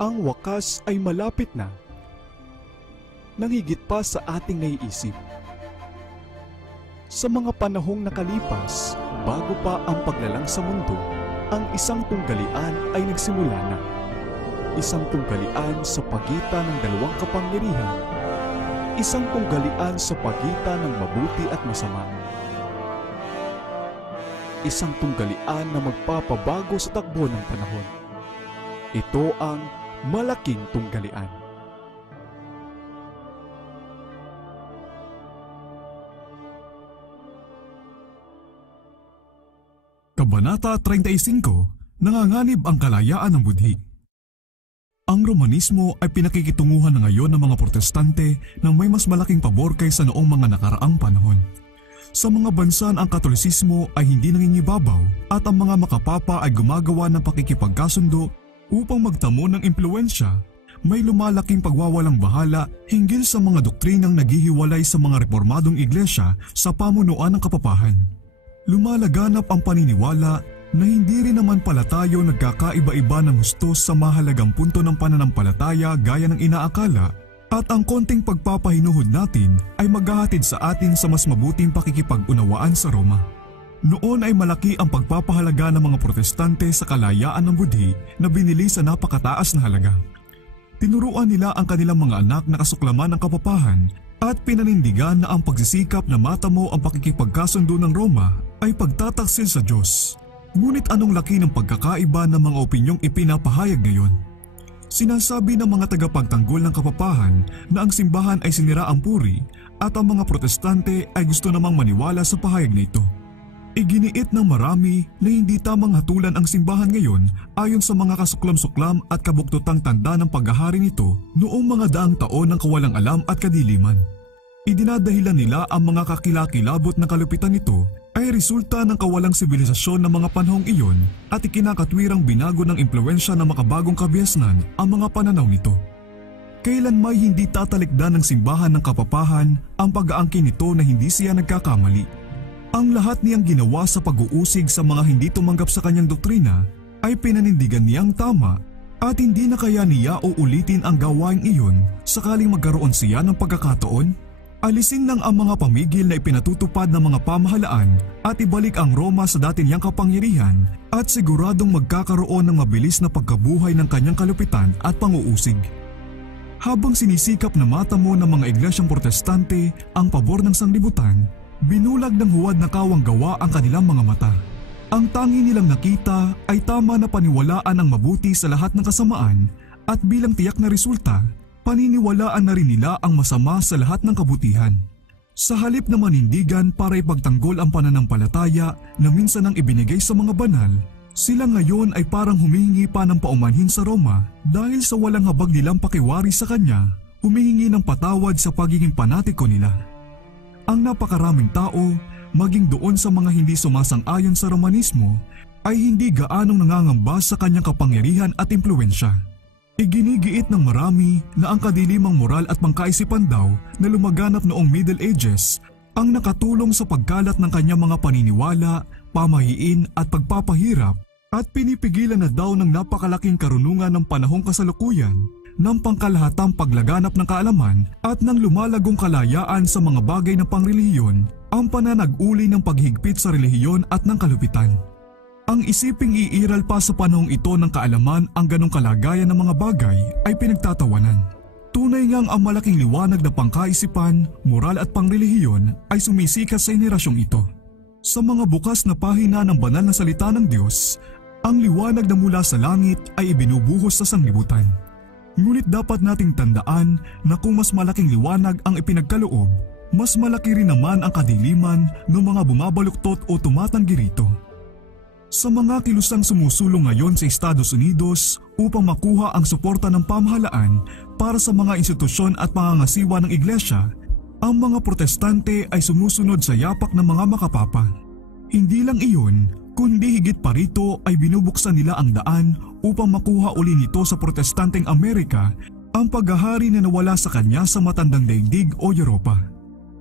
Ang wakas ay malapit na, nang higit pa sa ating naiisip. Sa mga panahong nakalipas, bago pa ang paglalang sa mundo, ang isang tunggalian ay nagsimula na. Isang tunggalian sa pagitan ng dalawang kapangyarihan. Isang tunggalian sa pagitan ng mabuti at masama. Isang tunggalian na magpapabago sa takbo ng panahon. Ito ang malaking tunggalian. Kabanata 35, nanganganib ang kalayaan ng budhi. Ang Romanismo ay pinakikitunguhan na ngayon ng mga Protestante ng may mas malaking pabor kaysa noong mga nakaraang panahon. Sa mga bansa ang Katolisismo ay hindi nangingibabaw at ang mga makapapa ay gumagawa ng pakikipagkasundo upang magtamo ng impluensya. May lumalaking pagwawalang bahala hinggil sa mga doktrinang naghihiwalay sa mga reformadong iglesia sa pamunuan ng kapapahan. Lumalaganap ang paniniwala na hindi rin naman pala tayo nagkakaiba-iba ng husto sa mahalagang punto ng pananampalataya gaya ng inaakala, at ang konting pagpapahinuhod natin ay maghahatid sa atin sa mas mabuting pakikipag-unawaan sa Roma. Noon ay malaki ang pagpapahalaga ng mga Protestante sa kalayaan ng budhi na binili sa napakataas na halaga. Tinuruan nila ang kanilang mga anak na kasuklaman ng kapapahan at pinanindigan na ang pagsisikap na matamo ang pakikipagkasundo ng Roma ay pagtataksil sa Diyos. Ngunit anong laki ng pagkakaiba ng mga opinyong ipinapahayag ngayon? Sinasabi ng mga tagapagtanggol ng kapapahan na ang simbahan ay sinira ang puri at ang mga Protestante ay gusto namang maniwala sa pahayag na ito. Iginiit ng marami na hindi tamang hatulan ang simbahan ngayon ayon sa mga kasuklam-suklam at kabuktutang tanda ng paghahari nito noong mga daang taon ng kawalang alam at kadiliman. Idinadahilan nila ang mga kakilakilabot na kalupitan nito ay resulta ng kawalang sibilisasyon ng mga panahong iyon at ikinakatwirang binago ng impluensya ng makabagong kabiasnan ang mga pananaw nito. Kailan may hindi tatalikdan ng simbahan ng kapapahan ang pag-aangkin nito na hindi siya nagkakamali. Ang lahat niyang ginawa sa pag-uusig sa mga hindi tumanggap sa kanyang doktrina ay pinanindigan niyang tama at hindi na kaya niya uulitin ang gawaing iyon sakaling magkaroon siya ng pagkakataon. Alisin lang ang mga pamigil na ipinatutupad ng mga pamahalaan at ibalik ang Roma sa dati niyang kapangyarihan at siguradong magkakaroon ng mabilis na pagkabuhay ng kanyang kalupitan at panguusig. Habang sinisikap na matamo ng mga iglesyang Protestante ang pabor ng sanglibutan, binulag ng huwad na kawang gawa ang kanilang mga mata. Ang tangi nilang nakita ay tama na paniwalaan ang mabuti sa lahat ng kasamaan at bilang tiyak na resulta, paniniwalaan na rin nila ang masama sa lahat ng kabutihan. Sa halip na manindigan para ipagtanggol ang pananampalataya na minsan ang ibinigay sa mga banal, sila ngayon ay parang humihingi pa ng paumanhin sa Roma dahil sa walang habag nilang pakiwari sa kanya, humihingi ng patawad sa pagiging panatiko nila. Ang napakaraming tao, maging doon sa mga hindi sumasang-ayon sa Romanismo, ay hindi gaanong nangangamba sa kanyang kapangyarihan at impluensya. Iginigiit ng marami na ang kadilimang moral at pangkaisipan daw na lumaganap noong Middle Ages ang nakatulong sa pagkalat ng kanyang mga paniniwala, pamahiin at pagpapahirap at pinipigilan na daw ng napakalaking karunungan ng panahong kasalukuyan ng pangkalahatang paglaganap ng kaalaman at ng lumalagong kalayaan sa mga bagay na pangrelihiyon, ang pananag-uli ng paghigpit sa relihiyon at ng kalupitan. Ang isiping iiral pa sa panahong ito ng kaalaman ang ganong kalagayan ng mga bagay ay pinagtatawanan. Tunay ngang ang malaking liwanag na pangkaisipan, moral at pangrelihiyon ay sumisikat sa henerasyong ito. Sa mga bukas na pahina ng banal na salita ng Diyos, ang liwanag na mula sa langit ay ibinubuhos sa sanglibutan. Ngunit dapat nating tandaan na kung mas malaking liwanag ang ipinagkaloob, mas malaki rin naman ang kadiliman ng mga bumabaluktot o tumatanggi rito. Sa mga kilusang sumusulong ngayon sa Estados Unidos upang makuha ang suporta ng pamahalaan para sa mga institusyon at pangangasiwa ng iglesia, ang mga Protestante ay sumusunod sa yapak ng mga makapapa. Hindi lang iyon, kundi higit pa rito ay binubuksan nila ang daan upang makuha uli nito sa Protestanteng Amerika ang paghahari na nawala sa kanya sa matandang daigdig o Europa.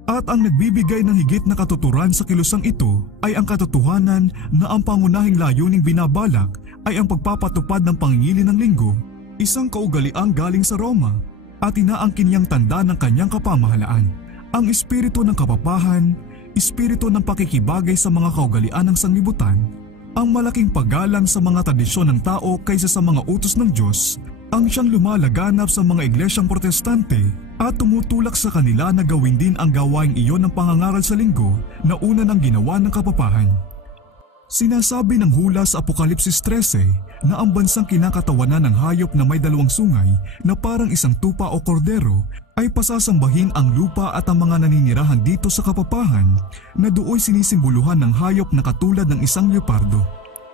At ang nagbibigay ng higit na katuturan sa kilusang ito ay ang katotohanan na ang pangunahing layuning binabalak ay ang pagpapatupad ng pangingili ng linggo, isang kaugaliang galing sa Roma at inaangkin niyang tanda ng kanyang kapamahalaan. Ang espiritu ng kapapahan, espiritu ng pakikibagay sa mga kaugalian ng sanglibutan, ang malaking paggalang sa mga tradisyon ng tao kaysa sa mga utos ng Diyos, ang siyang lumalaganap sa mga iglesyang protestante at tumutulak sa kanila na gawin din ang gawaing iyon ng pangangaral sa linggo na una ng ginawa ng kapapahan. Sinasabi ng hula sa Apokalipsis 13 na ang bansang kinakatawanan ng hayop na may dalawang sungay na parang isang tupa o kordero ay pasasambahin ang lupa at ang mga naninirahan dito sa kapapahan na dooy sinisimboluhan ng hayop na katulad ng isang leopardo.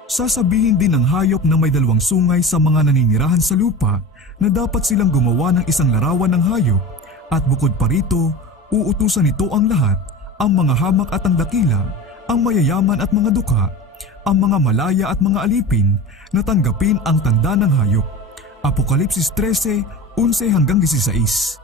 Sasabihin din ng hayop na may dalawang sungay sa mga naninirahan sa lupa na dapat silang gumawa ng isang larawan ng hayop at bukod pa rito, uutusan nito ang lahat, ang mga hamak at ang dakila, ang mayayaman at mga dukha, ang mga malaya at mga alipin na tanggapin ang tanda ng hayop. Apokalipsis 13:11-16.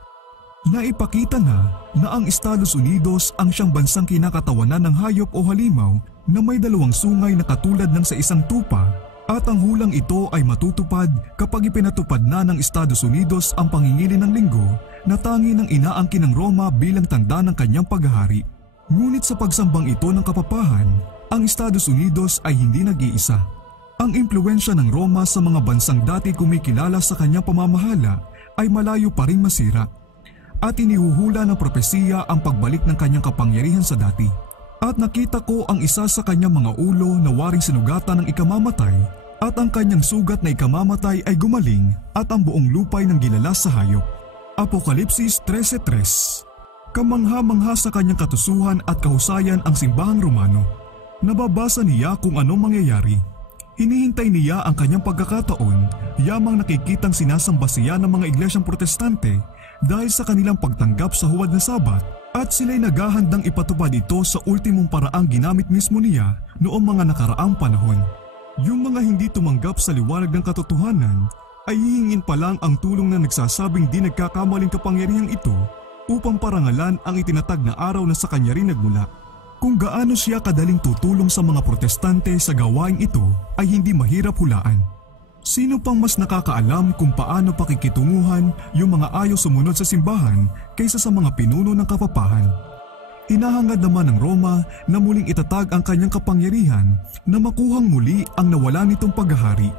Naipakita na ang Estados Unidos ang siyang bansang kinakatawanan ng hayop o halimaw na may dalawang sungay na katulad ng sa isang tupa at ang hulang ito ay matutupad kapag ipinatupad na ng Estados Unidos ang pangingili ng linggo na tangi ng inaangkin ng Roma bilang tanda ng kanyang paghahari. Ngunit sa pagsambang ito ng kapapahan, ang Estados Unidos ay hindi nag-iisa. Ang impluwensya ng Roma sa mga bansang dati kumikilala sa kanyang pamamahala ay malayo pa rin masira. At inihuhula ng propesiya ang pagbalik ng kanyang kapangyarihan sa dati. At nakita ko ang isa sa kanyang mga ulo na waring sinugatan ng ikamamatay at ang kanyang sugat na ikamamatay ay gumaling at ang buong lupay ng gilalas sa hayop. Apokalipsis 13:3. Kamangha-mangha sa kanyang katusuhan at kahusayan ang simbahang Romano. Nababasa niya kung anong mangyayari. Hinihintay niya ang kanyang pagkakataon, yamang nakikitang sinasamba siya ng mga iglesyang protestante dahil sa kanilang pagtanggap sa huwad na Sabat at sila'y naghahandang ipatupad ito sa ultimong paraang ginamit mismo niya noong mga nakaraang panahon. Yung mga hindi tumanggap sa liwanag ng katotohanan ay hihingin pa lang ang tulong na nagsasabing di nagkakamaling kapangyarihang ito upang parangalan ang itinatag na araw na sa kanya rin nagmula. Kung gaano siya kadaling tutulong sa mga protestante sa gawain ito ay hindi mahirap hulaan. Sino pang mas nakakaalam kung paano pakikitunguhan yung mga ayaw sumunod sa simbahan kaysa sa mga pinuno ng kapapahan? Hinahangad naman ng Roma na muling itatag ang kanyang kapangyarihan na makuhang muli ang nawala nitong paghahari.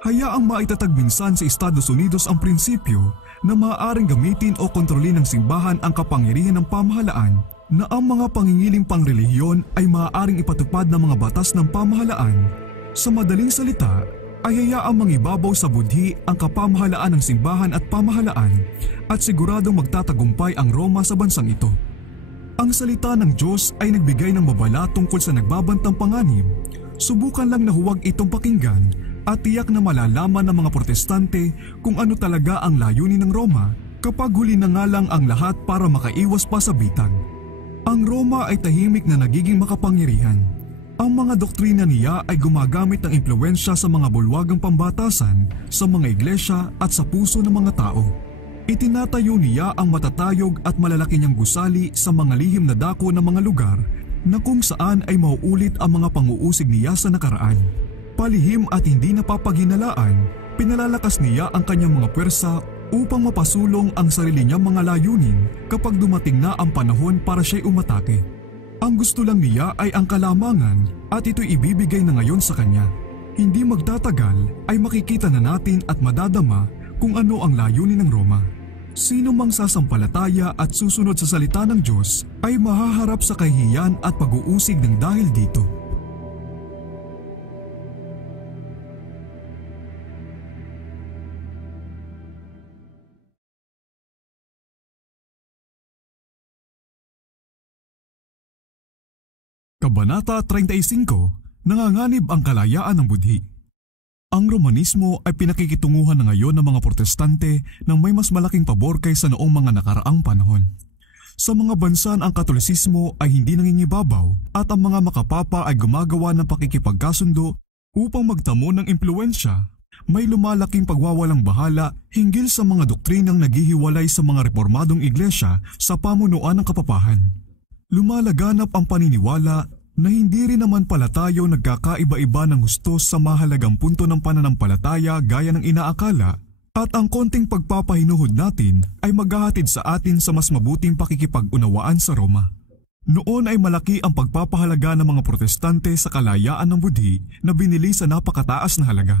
Hayaang maitatag minsan sa Estados Unidos ang prinsipyo na maaaring gamitin o kontrolin ng simbahan ang kapangyarihan ng pamahalaan na ang mga pangingiling pangrelihiyon ay maaaring ipatupad ng mga batas ng pamahalaan. Sa madaling salita, ay hayaang mangibabaw sa budhi ang kapamahalaan ng simbahan at pamahalaan at siguradong magtatagumpay ang Roma sa bansang ito. Ang salita ng Diyos ay nagbigay ng babala tungkol sa nagbabantang panganib. Subukan lang na huwag itong pakinggan at tiyak na malalaman ng mga protestante kung ano talaga ang layunin ng Roma kapag huli na nga lang ang lahat para makaiwas pa sa bitag. Ang Roma ay tahimik na nagiging makapangyarihan. Ang mga doktrina niya ay gumagamit ng impluwensya sa mga bulwagang pambatasan sa mga iglesia at sa puso ng mga tao. Itinatayo niya ang matatayog at malalaki niyang gusali sa mga lihim na dako ng mga lugar na kung saan ay mauulit ang mga panguusig niya sa nakaraan. Palihim at hindi napapaghinalaan, pinalalakas niya ang kanyang mga pwersa upang mapasulong ang sarili niyang mga layunin kapag dumating na ang panahon para siya'y umatake. Ang gusto lang niya ay ang kalamangan at ito'y ibibigay na ngayon sa kanya. Hindi magtatagal ay makikita na natin at madadama kung ano ang layunin ng Roma. Sino mang sasampalataya at susunod sa salita ng Diyos ay mahaharap sa kahihiyan at pag-uusig ng dahil dito. Kabanata 35, Nanganganib ang kalayaan ng budhi. Ang Romanismo ay pinakikitunguhan na ngayon ng mga protestante ng may mas malaking pabor kaysa noong mga nakaraang panahon. Sa mga bansa ang Katolisismo ay hindi nangingibabaw at ang mga makapapa ay gumagawa ng pakikipagkasundo upang magtamo ng impluwensya may lumalaking pagwawalang bahala hinggil sa mga doktrinang naghihiwalay sa mga reformadong iglesia sa pamunuan ng kapapahan. Lumalaganap ang paniniwala na hindi rin naman pala tayo nagkakaiba-iba ng gusto sa mahalagang punto ng pananampalataya gaya ng inaakala, at ang konting pagpapahinuhod natin ay maghahatid sa atin sa mas mabuting pakikipag-unawaan sa Roma. Noon ay malaki ang pagpapahalaga ng mga Protestante sa kalayaan ng budhi na binili sa napakataas na halaga.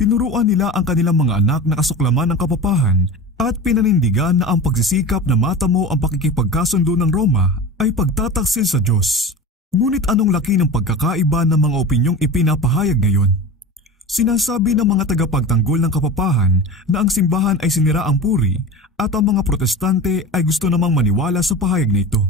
Tinuruan nila ang kanilang mga anak na kasuklaman ng kapapahan at pinanindigan na ang pagsisikap na matamo ang pakikipagkasundo ng Roma ay pagtataksil sa Diyos. Ngunit anong laki ng pagkakaiba ng mga opinyong ipinapahayag ngayon? Sinasabi ng mga tagapagtanggol ng kapapahan na ang simbahan ay sinira ang puri at ang mga Protestante ay gusto namang maniwala sa pahayag na ito.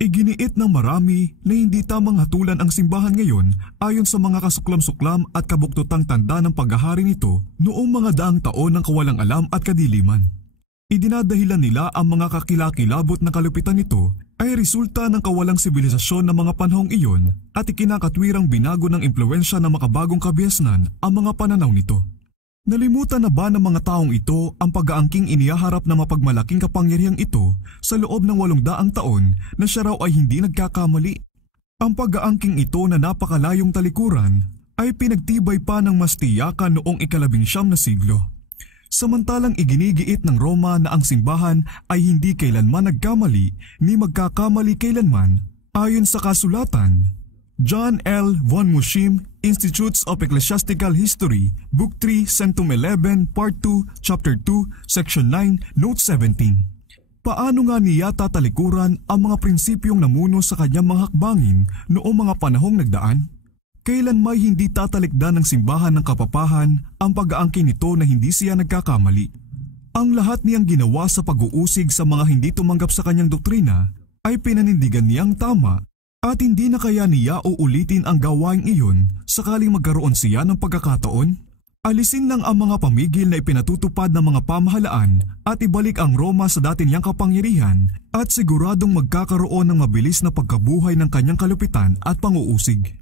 Iginiit ng marami na hindi tamang hatulan ang simbahan ngayon ayon sa mga kasuklam-suklam at kabuktutang tanda ng paghahari nito noong mga daang taon ng kawalang alam at kadiliman. Idinadahilan nila ang mga kakilakilabot na kalupitan nito ay resulta ng kawalang sibilisasyon ng mga panahong iyon at ikinakatwirang binago ng impluensya ng makabagong kabiasnan ang mga pananaw nito. Nalimutan na ba ng mga taong ito ang pag-aangking inihaharap na mapagmalaking kapangyarihang ito sa loob ng 800 taon na siya raw ay hindi nagkakamali? Ang pag-aangking ito na napakalayong talikuran ay pinagtibay pa ng mas tiyakan noong 19 na siglo. Samantalang iginigiit ng Roma na ang simbahan ay hindi kailanman nagkamali ni magkakamali kailanman ayon sa kasulatan. John L. von Mushim, Institutes of Ecclesiastical History, Book 3, Centum 11, Part 2, Chapter 2, Section 9, Note 17. Paano nga niya tatalikuran ang mga prinsipyong namuno sa kanyang mga hakbangin noong mga panahong nagdaan? Kailan may hindi tatalikdan ng simbahan ng kapapahan ang pag-aangkin nito na hindi siya nagkakamali? Ang lahat niyang ginawa sa pag-uusig sa mga hindi tumanggap sa kanyang doktrina ay pinanindigan niyang tama at hindi na kaya niya uulitin ang gawaing iyon sakaling magkaroon siya ng pagkakataon? Alisin lang ang mga pamigil na ipinatutupad ng mga pamahalaan at ibalik ang Roma sa dati niyang kapangyarihan at siguradong magkakaroon ng mabilis na pagkabuhay ng kanyang kalupitan at panguusig.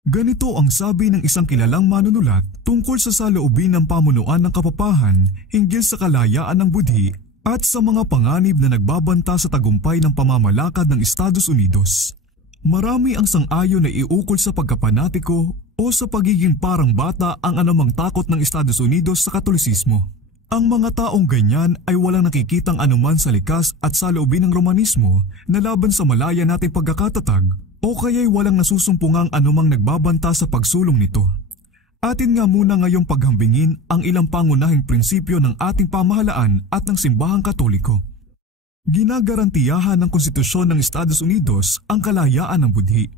Ganito ang sabi ng isang kilalang manunulat tungkol sa saloobin ng pamunuan ng kapapahan hinggil sa kalayaan ng budhi at sa mga panganib na nagbabanta sa tagumpay ng pamamalakad ng Estados Unidos. Marami ang sang-ayon na iukol sa pagkapanatiko o sa pagiging parang bata ang anumang takot ng Estados Unidos sa Katolisismo. Ang mga taong ganyan ay walang nakikitang anuman sa likas at saloobin ng Romanismo na laban sa malaya nating pagkakatatag o kaya'y walang nasusumpungang anumang nagbabanta sa pagsulong nito. Atin nga muna ngayong paghambingin ang ilang pangunahing prinsipyo ng ating pamahalaan at ng simbahang Katoliko. Ginagarantiyahan ng konstitusyon ng Estados Unidos ang kalayaan ng budhi.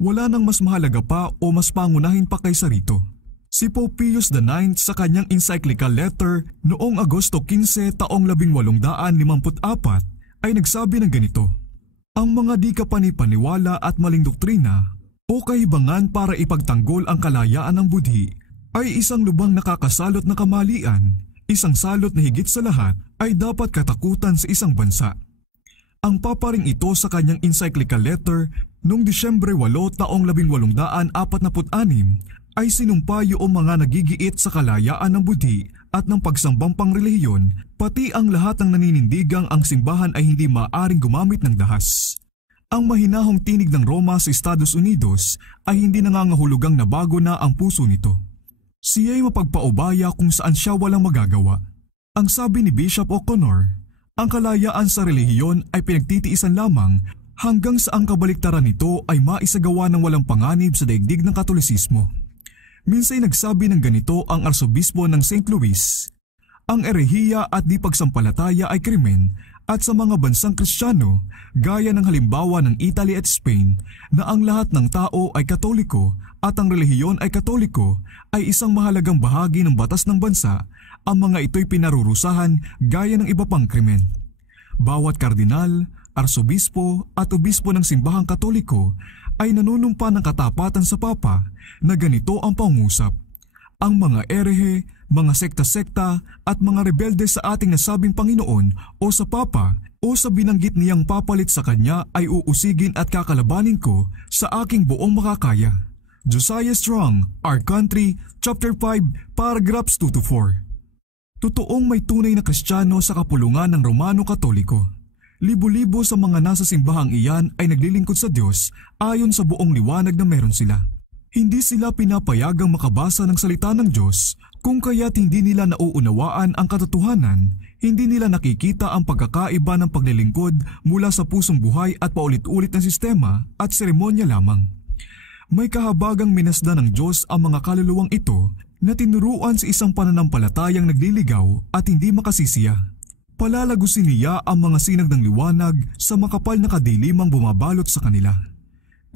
Wala nang mas mahalaga pa o mas pangunahin pa kaysa rito. Si Pope Pius IX sa kanyang encyclical letter noong Agosto 15 taong 1854 ay nagsabi ng ganito: ang mga di kapanipaniwala at maling doktrina o kahibangan para ipagtanggol ang kalayaan ng budhi ay isang lubhang nakakasalot na kamalian, isang salot na higit sa lahat ay dapat katakutan sa isang bansa. Ang paparing ito sa kanyang encyclical letter noong Disyembre 8 taong 1846 ay sinumpa yung mga nagigiit sa kalayaan ng budhi at ng pagsambang pangrelihiyon, pati ang lahat ng naninindigang ang simbahan ay hindi maaaring gumamit ng dahas. Ang mahinahong tinig ng Roma sa Estados Unidos ay hindi nangangahulugang nabago na ang puso nito. Siya'y mapagpaubaya kung saan siya walang magagawa. Ang sabi ni Bishop O'Connor, ang kalayaan sa relihiyon ay pinagtitiisan lamang hanggang sa ang kabaliktaran nito ay maisagawa ng walang panganib sa daigdig ng Katolisismo. Minsay nagsabi ng ganito ang Arsobispo ng St. Louis: ang erehiya at di pagsampalataya ay krimen at sa mga bansang Kristiyano, gaya ng halimbawa ng Italy at Spain, na ang lahat ng tao ay Katoliko at ang relihiyon ay Katoliko, ay isang mahalagang bahagi ng batas ng bansa, ang mga ito'y pinarurusahan gaya ng iba pang krimen. Bawat kardinal, arsobispo at obispo ng simbahang Katoliko ay nanunumpa ng katapatan sa Papa na ganito ang pangusap: ang mga erehe, mga sekta-sekta at mga rebelde sa ating nasabing Panginoon o sa Papa o sa binanggit niyang papalit sa kanya ay uusigin at kakalabanin ko sa aking buong makakaya. Josiah Strong, Our Country, Chapter 5, Paragraphs 2-4. Totoong may tunay na Kristiyano sa kapulungan ng Romano Katoliko. Libo-libo sa mga nasa simbahang iyan ay naglilingkod sa Diyos ayon sa buong liwanag na meron sila. Hindi sila pinapayagang makabasa ng salita ng Diyos kung kaya't hindi nila nauunawaan ang katotohanan, hindi nila nakikita ang pagkakaiba ng paglilingkod mula sa pusong buhay at paulit-ulit na sistema at seremonya lamang. May kahabagang minasdan ng Diyos ang mga kaluluwang ito na tinuruan sa isang pananampalatayang nagliligaw at hindi makasisiya. Palalagusin niya ang mga sinag ng liwanag sa makapal na kadilimang bumabalot sa kanila.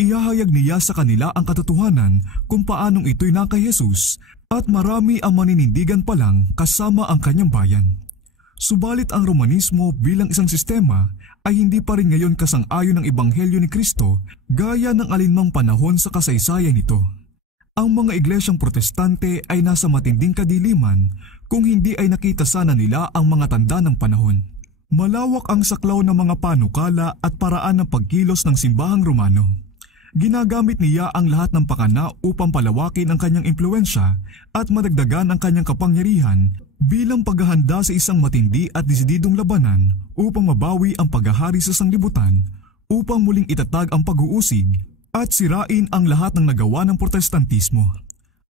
Ihahayag niya sa kanila ang katotohanan kung paanong ito'y na kay Jesus at marami ang maninindigan pa lang kasama ang kanyang bayan. Subalit ang Romanismo bilang isang sistema ay hindi pa rin ngayon kasang-ayon ng Ebanghelyo ni Kristo gaya ng alinmang panahon sa kasaysayan nito. Ang mga iglesyang protestante ay nasa matinding kadiliman kung hindi ay nakita sana nila ang mga tanda ng panahon. Malawak ang saklaw ng mga panukala at paraan ng pagkilos ng simbahang Romano. Ginagamit niya ang lahat ng pakana upang palawakin ang kanyang impluensya at madagdagan ang kanyang kapangyarihan bilang paghahanda sa isang matindi at desididong labanan upang mabawi ang paghahari sa sanglibutan, upang muling itatag ang pag-uusig at sirain ang lahat ng nagawa ng protestantismo.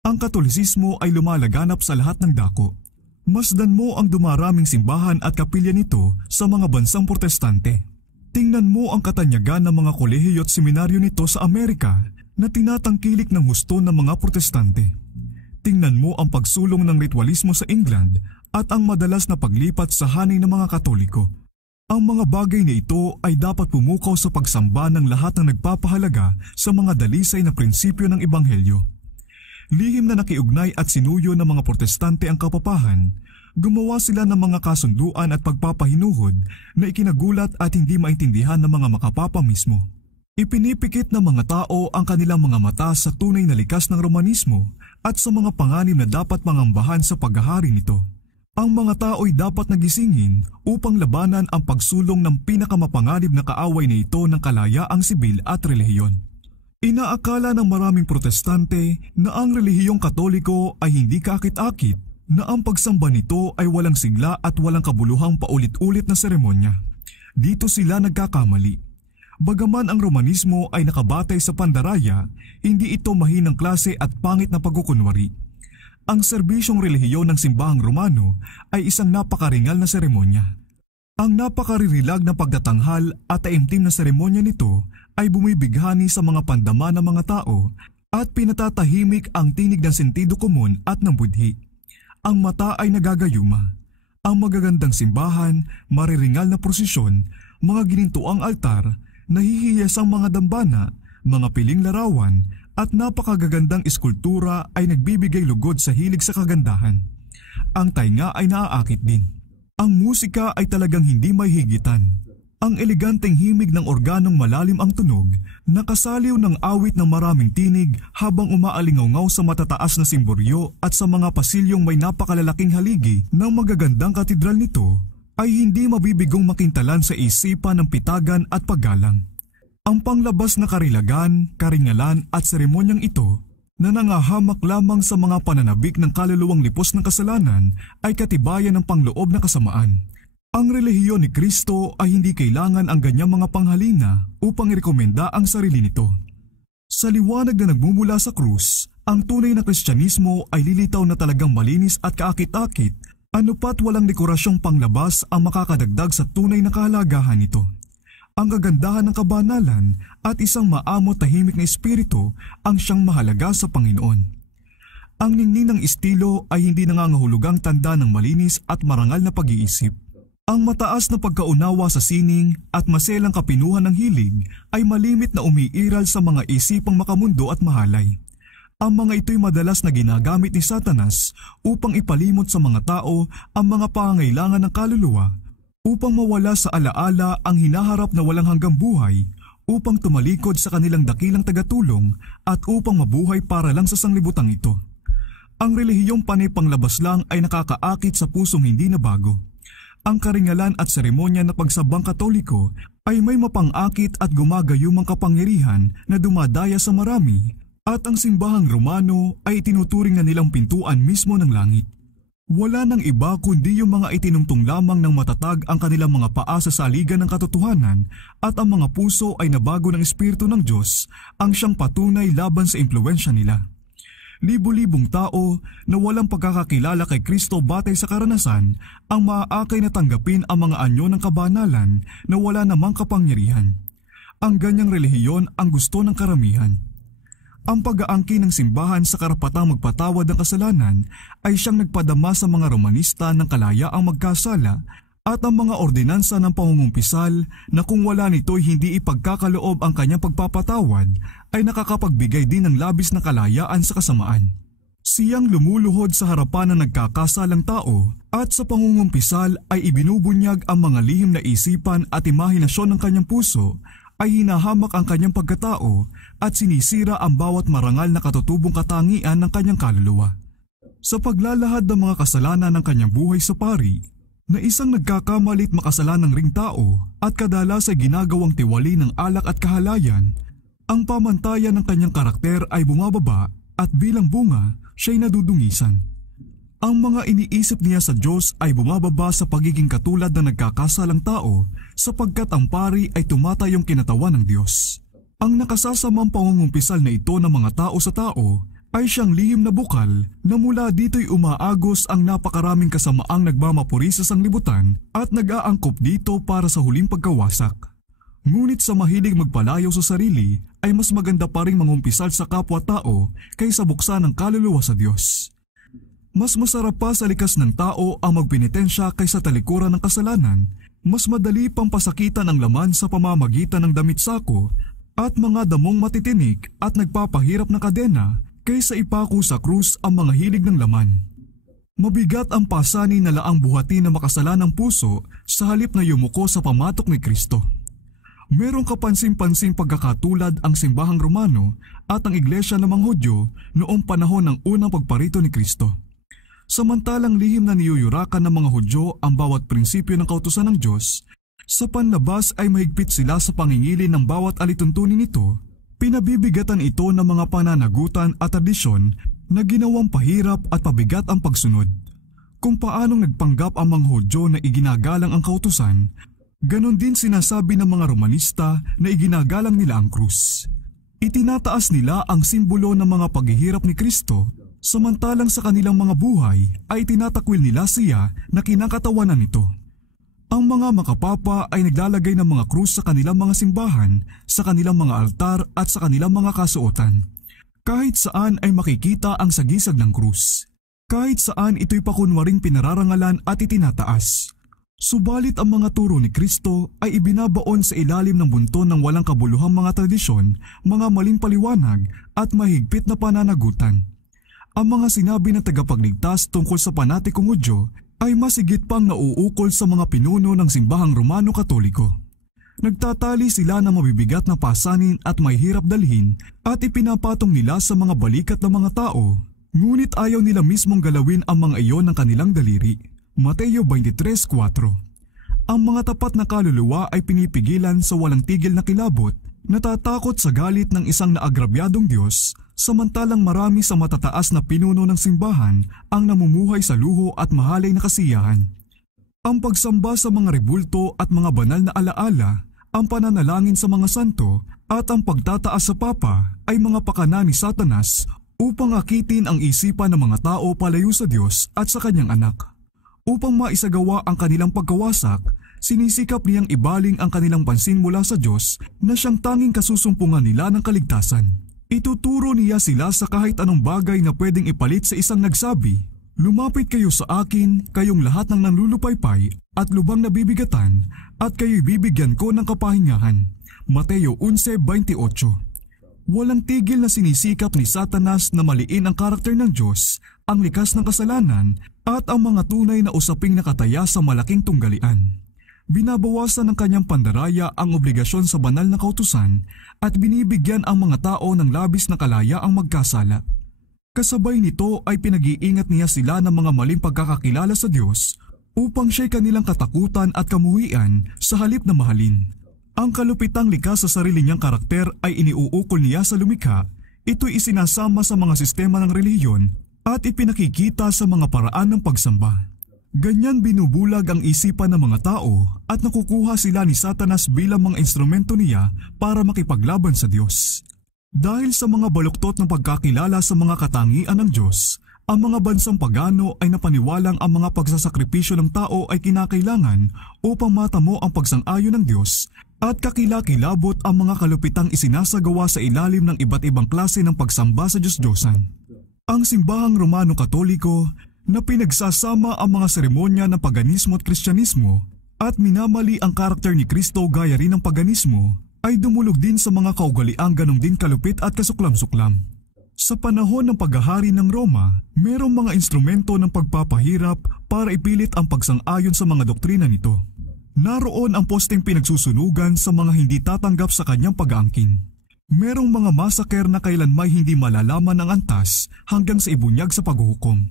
Ang Katolisismo ay lumalaganap sa lahat ng dako. Masdan mo ang dumaraming simbahan at kapilya nito sa mga bansang protestante. Tingnan mo ang katanyagan ng mga kolehiyo at seminaryo nito sa Amerika na tinatangkilik ng husto ng mga protestante. Tingnan mo ang pagsulong ng ritualismo sa England at ang madalas na paglipat sa hanay ng mga Katoliko. Ang mga bagay na ito ay dapat pumukaw sa pagsamba ng lahat ng nagpapahalaga sa mga dalisay na prinsipyo ng Ebanghelyo. Lihim na nakiugnay at sinuyo ng mga protestante ang kapapahan, gumawa sila ng mga kasunduan at pagpapahinuhod na ikinagulat at hindi maintindihan ng mga makapapa mismo. Ipinipikit ng mga tao ang kanilang mga mata sa tunay na likas ng Romanismo at sa mga panganib na dapat mangambahan sa paghahari nito. Ang mga tao'y dapat nagisingin upang labanan ang pagsulong ng pinakamapanganib na kaaway na ito ng kalayaang sibil at relihiyon. Inaakala ng maraming protestante na ang relihiyong Katoliko ay hindi kaakit-akit, na ang pagsamba nito ay walang sigla at walang kabuluhang paulit-ulit na seremonya. Dito sila nagkakamali. Bagaman ang Romanismo ay nakabatay sa pandaraya, hindi ito mahinang klase at pangit na pagkukunwari. Ang serbisyong relihiyon ng simbahang Romano ay isang napakaringal na seremonya. Ang napakaririlag na pagtatanghal at taimtim na seremonya nito ay bumibighani sa mga pandama ng mga tao at pinatatahimik ang tinig ng sentido komun at ng budhi. Ang mata ay nagagayuma. Ang magagandang simbahan, mariringal na prosesyon, mga ginintuang altar, nahihiyasang mga dambana, mga piling larawan, at napakagagandang eskultura ay nagbibigay lugod sa hilig sa kagandahan. Ang tainga ay naaakit din. Ang musika ay talagang hindi may higitan. Ang eleganteng himig ng organong malalim ang tunog, nakasaliw ng awit ng maraming tinig habang umaalingaw sa matataas na simboryo at sa mga pasilyong may napakalalaking haligi ng magagandang katedral nito, ay hindi mabibigong makintalan sa isipan ng pitagan at paggalang. Ang panglabas na karilagan, karingalan at seremonyang ito na nangahamak lamang sa mga pananabik ng kaluluwang lipos ng kasalanan ay katibayan ng pangloob na kasamaan. Ang relihiyon ni Kristo ay hindi kailangan ang ganyang mga panghalina upang irekomenda ang sarili nito. Sa liwanag na nagmumula sa krus, ang tunay na Kristyanismo ay lilitaw na talagang malinis at kaakit-akit, anupat walang dekorasyong panglabas ang makakadagdag sa tunay na kahalagahan nito. Ang kagandahan ng kabanalan at isang maamot tahimik na espiritu ang siyang mahalaga sa Panginoon. Ang ningning ng estilo ay hindi nangangahulugang tanda ng malinis at marangal na pag-iisip. Ang mataas na pagkaunawa sa sining at maselang kapinuhan ng hilig ay malimit na umiiral sa mga isipang makamundo at mahalay. Ang mga ito'y madalas na ginagamit ni Satanas upang ipalimot sa mga tao ang mga pangangailangan ng kaluluwa, upang mawala sa alaala ang hinaharap na walang hanggang buhay, upang tumalikod sa kanilang dakilang tagatulong at upang mabuhay para lang sa sanglibutang ito. Ang relihiyong panay panglabas lang ay nakakaakit sa pusong hindi na bago. Ang karingalan at seremonya na pagsabang Katoliko ay may mapang-akit at gumagayumang kapangyarihan na dumadaya sa marami At ang simbahang Romano ay tinuturing na nilang pintuan mismo ng langit. Wala nang iba kundi yung mga itinungtong lamang ng matatag ang kanilang mga paa sa saligan ng katotohanan at ang mga puso ay nabago ng Espiritu ng Diyos ang siyang patunay laban sa impluwensya nila. Libo-libong tao na walang pagkakakilala kay Kristo batay sa karanasan ang maaakay na tanggapin ang mga anyo ng kabanalan na wala namang kapangyarihan. Ang ganyang relihiyon ang gusto ng karamihan. Ang pag-aangkin ng simbahan sa karapatang magpatawad ng kasalanan ay siyang nagpadama sa mga Romanista ng kalayaang magkasala at ang mga ordinansa ng pangungumpisal na kung wala nito'y hindi ipagkakaloob ang kanyang pagpapatawad ay nakakapagbigay din ng labis na kalayaan sa kasamaan. Siyang lumuluhod sa harapan ng nagkakasalang tao at sa pangungumpisal ay ibinubunyag ang mga lihim na isipan at imahinasyon ng kanyang puso, ay hinahamak ang kanyang pagkatao at sinisira ang bawat marangal na katutubong katangian ng kanyang kaluluwa. Sa paglalahad ng mga kasalanan ng kanyang buhay sa pari, na isang nagkakamalit makasalanang ring tao at kadalas ay ginagawang tiwali ng alak at kahalayan, ang pamantayan ng kanyang karakter ay bumababa at bilang bunga siya'y nadudungisan. Ang mga iniisip niya sa Diyos ay bumababa sa pagiging katulad ng nagkakasalang tao sapagkat ang pari ay tumatayong kinatawan ng Diyos. Ang nakasasamang pangungumpisal na ito ng mga tao sa tao ay siyang lihim na bukal na mula dito'y umaagos ang napakaraming kasamaang nagmamapuri sa sanglibutan at nag-aangkop dito para sa huling pagkawasak. Ngunit sa mahilig magpalayo sa sarili ay mas maganda pa ring mangumpisal sa kapwa-tao kaysa buksan ang kaluluwa sa Diyos. Mas masarap pa sa likas ng tao ang magpenitensya kaysa talikuran ng kasalanan. Mas madali pang pasakitan ang laman sa pamamagitan ng damit sako at mga damong matitinik at nagpapahirap na kadena kaysa ipako sa krus ang mga hilig ng laman. Mabigat ang pasanin na laang buhati na makasalanang puso sa halip na yumuko sa pamatok ni Kristo. Merong kapansin-pansing pagkakatulad ang simbahang Romano at ang iglesia ng mga Hudyo noong panahon ng unang pagparito ni Kristo. Samantalang lihim na niyuyurakan ng mga Hudyo ang bawat prinsipyo ng kautusan ng Diyos, sa panlabas ay mahigpit sila sa pangingili ng bawat alituntunin nito. Pinabibigatan ito ng mga pananagutan at tradisyon na ginawang pahirap at pabigat ang pagsunod. Kung paanong nagpanggap ang mga Hudyo na iginagalang ang kautusan, ganon din sinasabi ng mga Romanista na iginagalang nila ang krus. Itinataas nila ang simbolo ng mga paghihirap ni Kristo, samantalang sa kanilang mga buhay ay tinatakwil nila siya na kinakatawanan nito. Ang mga makapapa ay naglalagay ng mga krus sa kanilang mga simbahan, sa kanilang mga altar at sa kanilang mga kasuotan. Kahit saan ay makikita ang sagisag ng krus. Kahit saan ito'y pakunwaring pinararangalan at itinataas. Subalit ang mga turo ni Kristo ay ibinabaon sa ilalim ng bunton ng walang kabuluhang mga tradisyon, mga maling paliwanag at mahigpit na pananagutan. Ang mga sinabi ng tagapagligtas tungkol sa panatikong Hudyo ay masigit pang nauukol sa mga pinuno ng simbahang Romano Katoliko. Nagtatali sila ng mabibigat na pasanin at may hirap dalhin at ipinapatong nila sa mga balikat ng mga tao, ngunit ayaw nila mismong galawin ang mga iyon ng kanilang daliri. Mateo 23:4. Ang mga tapat na kaluluwa ay pinipigilan sa walang tigil na kilabot, natatakot sa galit ng isang naagrabyadong Diyos, samantalang marami sa matataas na pinuno ng simbahan ang namumuhay sa luho at mahalay na kasiyahan. Ang pagsamba sa mga rebulto at mga banal na alaala, ang pananalangin sa mga santo at ang pagtataas sa papa ay mga pakana ni Satanas upang akitin ang isipan ng mga tao palayo sa Diyos at sa kanyang anak. Upang maisagawa ang kanilang pagkawasak, sinisikap niyang ibaling ang kanilang pansin mula sa Diyos na siyang tanging kasusumpungan nila ng kaligtasan. Ituturo niya sila sa kahit anong bagay na pwedeng ipalit sa isang nagsabi, "Lumapit kayo sa akin, kayong lahat ng nanlulupaypay at lubang nabibigatan, at kayo'y bibigyan ko ng kapahingahan." Mateo 11:28. Walang tigil na sinisikap ni Satanas na maliin ang karakter ng Diyos, ang likas ng kasalanan, at ang mga tunay na usaping nakataya sa malaking tunggalian. Binabawasan ng kanyang pandaraya ang obligasyon sa banal na kautusan at binibigyan ang mga tao ng labis na kalayaang magkasala. Kasabay nito ay pinag-iingat niya sila ng mga maling pagkakakilala sa Diyos upang siya'y kanilang katakutan at kamuhian sa halip na mahalin. Ang kalupitang likas sa sarili niyang karakter ay iniuukol niya sa lumikha, Ito'y isinasama sa mga sistema ng relihiyon at ipinakikita sa mga paraan ng pagsamba. Ganyan binubulag ang isipan ng mga tao at nakukuha sila ni Satanas bilang mga instrumento niya para makipaglaban sa Diyos. Dahil sa mga baluktot ng pagkakilala sa mga katangian ng Diyos, ang mga bansang pagano ay napaniwalang ang mga pagsasakripisyo ng tao ay kinakailangan upang matamo ang pagsang-ayon ng Diyos at kakilakilabot ang mga kalupitang isinasagawa sa ilalim ng iba't ibang klase ng pagsamba sa Diyos-Diyosan. Ang simbahang Romano-Katoliko na pinagsasama ang mga seremonya ng paganismo at Kristyanismo at minamali ang karakter ni Kristo gaya rin ng paganismo ay dumulog din sa mga kaugaliang ganong din kalupit at kasuklam-suklam. Sa panahon ng paghahari ng Roma, mayroong mga instrumento ng pagpapahirap para ipilit ang pagsang-ayon sa mga doktrina nito. Naroon ang posteng pinagsusunugan sa mga hindi tatanggap sa kanyang pag-aangkin. Merong mga masaker na kailanmay hindi malalaman ang antas hanggang sa ibunyag sa paghuhukom.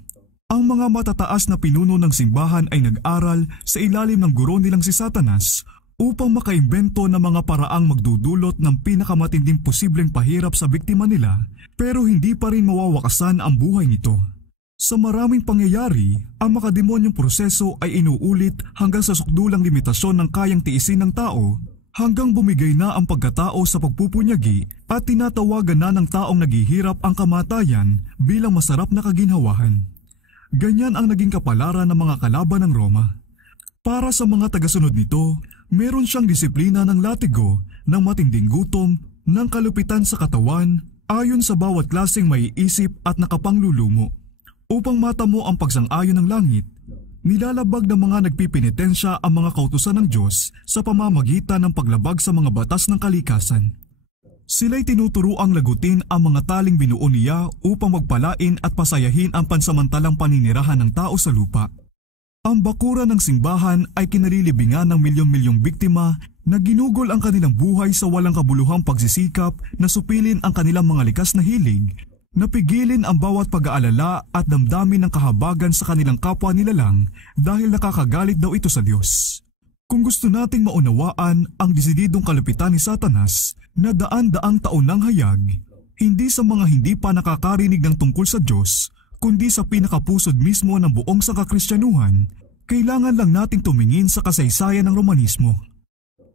Ang mga matataas na pinuno ng simbahan ay nag-aral sa ilalim ng guro nilang si Satanas upang makaimbento ng mga paraang magdudulot ng pinakamatinding posibleng pahirap sa biktima nila pero hindi pa rin mawawakasan ang buhay nito. Sa maraming pangyayari, ang makademonyong proseso ay inuulit hanggang sa sukdulang limitasyon ng kayang tiisin ng tao hanggang bumigay na ang pagkatao sa pagpupunyagi at tinatawagan na ng taong naghihirap ang kamatayan bilang masarap na kaginhawahan. Ganyan ang naging kapalaran ng mga kalaban ng Roma. Para sa mga tagasunod nito, meron siyang disiplina ng latigo, ng matinding gutom, ng kalupitan sa katawan, ayon sa bawat klaseng maiisip at nakapanglulumo. Upang matamo ang pagsang-ayon ng langit, nilalabag ng mga nagpipinitensya ang mga kautusan ng Diyos sa pamamagitan ng paglabag sa mga batas ng kalikasan. Sila'y tinuturuang lagutin ang mga taling binuo niya upang magpalain at pasayahin ang pansamantalang paninirahan ng tao sa lupa. Ang bakuran ng simbahan ay kinalilibingan ng milyon-milyong biktima na ginugol ang kanilang buhay sa walang kabuluhang pagsisikap na supilin ang kanilang mga likas na hilig, napigilin ang bawat pag-aalala at damdamin ng kahabagan sa kanilang kapwa nilalang dahil nakakagalit daw ito sa Diyos. Kung gusto nating maunawaan ang desididong kalupitan ni Satanas na daan-daang taon ng hayag, hindi sa mga hindi pa nakakarinig ng tungkol sa Diyos, kundi sa pinakapusod mismo ng buong sangkakristyanuhan, kailangan lang nating tumingin sa kasaysayan ng Romanismo.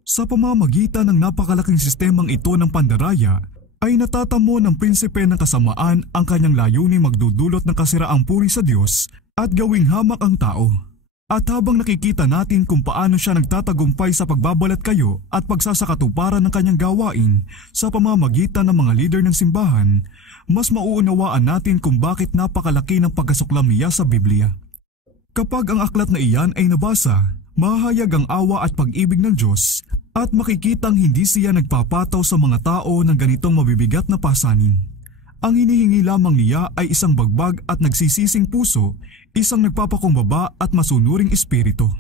Sa pamamagitan ng napakalaking sistemang ito ng pandaraya, ay natatamo ng prinsipe ng kasamaan ang kanyang layuning magdudulot ng kasiraang puri sa Diyos at gawing hamak ang tao. At habang nakikita natin kung paano siya nagtatagumpay sa pagbabalat kayo at pagsasakatuparan ng kanyang gawain sa pamamagitan ng mga leader ng simbahan, mas mauunawaan natin kung bakit napakalaki ng pagkasuklam niya sa Biblia. Kapag ang aklat na iyan ay nabasa, mahayag ang awa at pag-ibig ng Diyos at makikitang hindi siya nagpapataw sa mga tao ng ganitong mabibigat na pasanin. Ang hinihingi lamang niya ay isang bagbag at nagsisising puso, isang nagpapakumbaba at masunuring espiritu.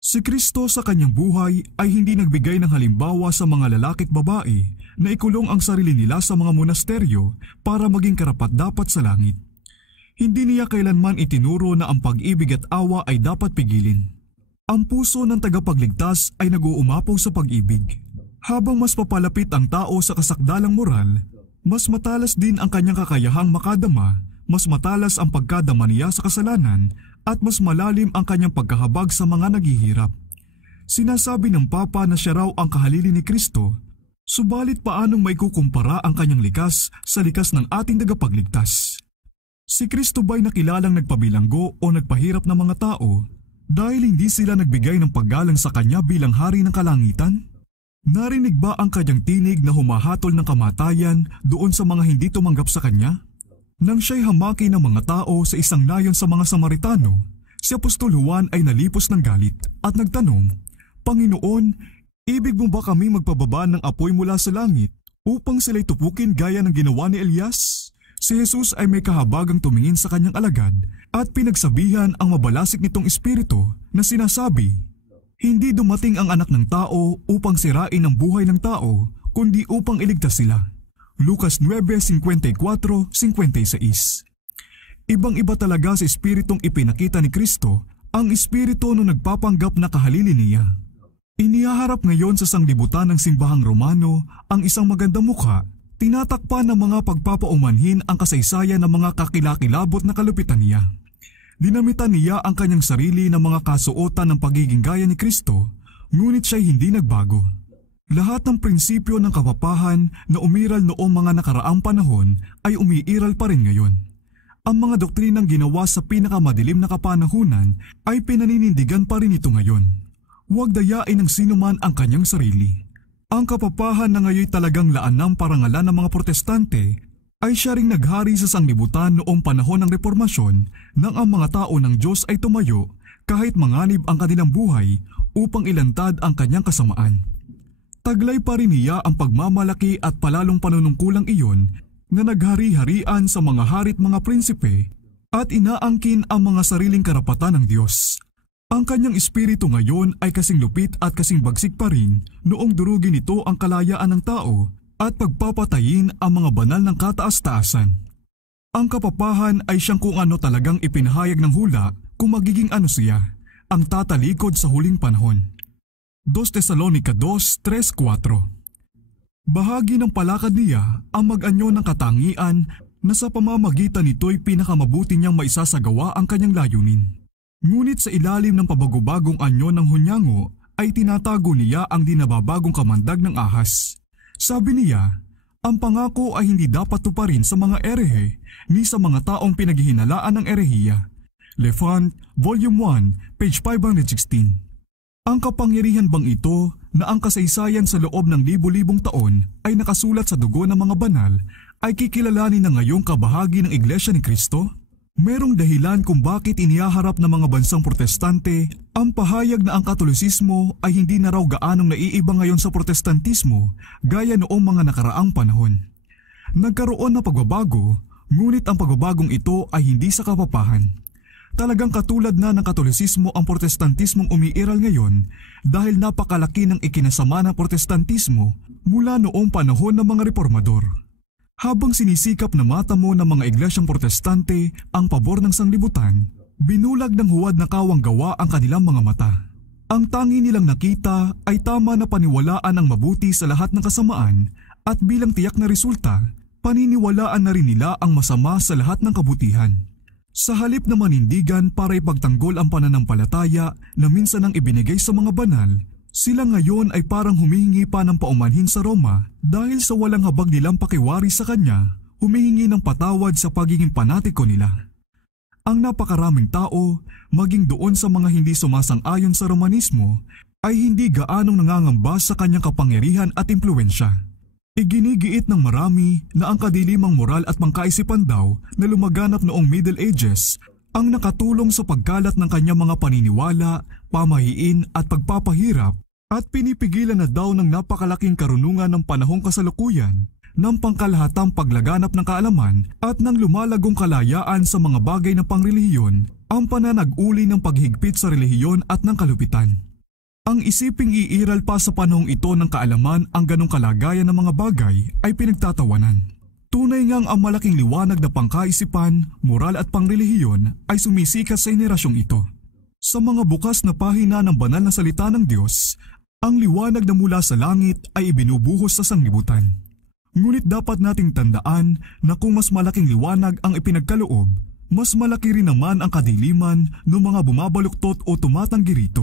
Si Kristo sa kanyang buhay ay hindi nagbigay ng halimbawa sa mga lalaki at babae na ikulong ang sarili nila sa mga monasteryo para maging karapat-dapat sa langit. Hindi niya kailanman itinuro na ang pag-ibig at awa ay dapat pigilin. Ang puso ng tagapagligtas ay nag-uumapaw sa pag-ibig. Habang mas papalapit ang tao sa kasakdalang moral, mas matalas din ang kanyang kakayahang makadama, mas matalas ang pagkadama niya sa kasalanan, at mas malalim ang kanyang pagkahabag sa mga naghihirap. Sinasabi ng Papa na siya raw ang kahalili ni Kristo, subalit paanong may kukumpara ang kanyang likas sa likas ng ating tagapagligtas? Si Kristo ba'y nakilalang nagpabilanggo o nagpahirap ng mga tao dahil hindi sila nagbigay ng paggalang sa kanya bilang hari ng kalangitan? Narinig ba ang kanyang tinig na humahatol ng kamatayan doon sa mga hindi tumanggap sa kanya? Nang siya'y hamaki ng mga tao sa isang nayon sa mga Samaritano, si Apostol Juan ay nalipos ng galit at nagtanong, Panginoon, ibig mo ba kami magpababa ng apoy mula sa langit upang sila'y tupukin gaya ng ginawa ni Elias? Si Jesus ay may kahabagang tumingin sa kanyang alagad at pinagsabihan ang mabalasik nitong espiritu na sinasabi, hindi dumating ang anak ng tao upang sirain ang buhay ng tao, kundi upang iligtas sila. Lucas 9:54-56. Ibang-iba talaga sa espiritong ipinakita ni Kristo, ang espiritu na nagpapanggap na kahalili niya. Inihaharap ngayon sa sanglibutan ng simbahang Romano ang isang magandang mukha, Tinatakpan ng mga pagpapaumanhin ang kasaysayan ng mga kakilakilabot na kalupitan niya. Dinamitan niya ang kanyang sarili ng mga kasuotan ng pagiging gaya ni Kristo, ngunit siya'y hindi nagbago. Lahat ng prinsipyo ng kapapahan na umiral noong mga nakaraang panahon ay umiiral pa rin ngayon. Ang mga doktrinang ginawa sa pinakamadilim na kapanahunan ay pinaninindigan pa rin ito ngayon. Huwag dayain ng sinuman ang kanyang sarili. Ang kapapahan na ngayon talagang laan ng parangalan ng mga protestante ay siya ring naghari sa sanglibutan noong panahon ng Reformasyon nang ang mga tao ng Diyos ay tumayo kahit manganib ang kanilang buhay upang ilantad ang kanyang kasamaan. Taglay pa rin niya ang pagmamalaki at palalong panunungkulang iyon na naghari-harian sa mga harit mga prinsipe at inaangkin ang mga sariling karapatan ng Diyos. Ang kanyang espiritu ngayon ay kasing lupit at kasing bagsik pa rin noong durugin nito ang kalayaan ng tao at pagpapatayin ang mga banal ng kataas-taasan. Ang kapapahan ay siyang kung ano talagang ipinahayag ng hula kung magiging ano siya, ang tatalikod sa huling panahon. 2 Tesalonica 2:3-4. Bahagi ng palakad niya ang mag-anyo ng katangian na sa pamamagitan nito'y pinakamabuti niyang maisasagawa ang kanyang layunin. Ngunit sa ilalim ng pabago-bagong anyo ng hunyango ay tinatago niya ang dinababagong kamandag ng ahas. Sabi niya, ang pangako ay hindi dapat tuparin sa mga erehe ni sa mga taong pinaghihinalaan ng erehiya. Lefant, Volume 1, page 516. Ang kapangyarihan bang ito na ang kasaysayan sa loob ng libu-libong taon ay nakasulat sa dugo ng mga banal ay kikilalanin na ngayong kabahagi ng Iglesia ni Kristo? Merong dahilan kung bakit inihaharap ng mga bansang protestante ang pahayag na ang Katolisismo ay hindi na raw gaanong naiiba ngayon sa protestantismo gaya noong mga nakaraang panahon. Nagkaroon ng pagbabago, ngunit ang pagbabagong ito ay hindi sa kapapahan. Talagang katulad na ng Katolisismo ang protestantismong umiiral ngayon dahil napakalaki ng ikinasama ng protestantismo mula noong panahon ng mga reformador. Habang sinisikap na matamo ng mga iglesyang protestante ang pabor ng sanglibutan, binulag ng huwad na kawang gawa ang kanilang mga mata. Ang tangi nilang nakita ay tama na paniwalaan ang mabuti sa lahat ng kasamaan at bilang tiyak na resulta, paniniwalaan na rin nila ang masama sa lahat ng kabutihan. Sa halip na manindigan para ipagtanggol ang pananampalataya na minsan ang ibinigay sa mga banal, sila ngayon ay parang humihingi pa ng paumanhin sa Roma dahil sa walang habag nilang pakiwari sa kanya, humihingi ng patawad sa pagiging panatiko nila. Ang napakaraming tao, maging doon sa mga hindi sumasang-ayon sa Romanismo, ay hindi gaanong nangangamba sa kanyang kapangyarihan at impluensya. Iginigiit ng marami na ang kadilimang moral at pangkaisipan daw na lumaganap noong Middle Ages ang nakatulong sa pagkalat ng kanyang mga paniniwala, pamahiin at pagpapahirap at pinipigilan na daw ng napakalaking karunungan ng panahong kasalukuyan ng pangkalahatang paglaganap ng kaalaman at ng lumalagong kalayaan sa mga bagay ng pangrelihiyon ang pananag-uli ng paghigpit sa relihiyon at ng kalupitan. Ang isiping iiral pa sa panahong ito ng kaalaman ang ganong kalagayan ng mga bagay ay pinagtatawanan. Tunay ngang ang malaking liwanag na pangkaisipan, moral at pangrelihiyon ay sumisikat sa henerasyong ito. Sa mga bukas na pahina ng banal na salita ng Diyos, ang liwanag na mula sa langit ay ibinubuhos sa sanglibutan. Ngunit dapat nating tandaan na kung mas malaking liwanag ang ipinagkaloob, mas malaki rin naman ang kadiliman ng mga bumabaluktot o tumatanggi rito.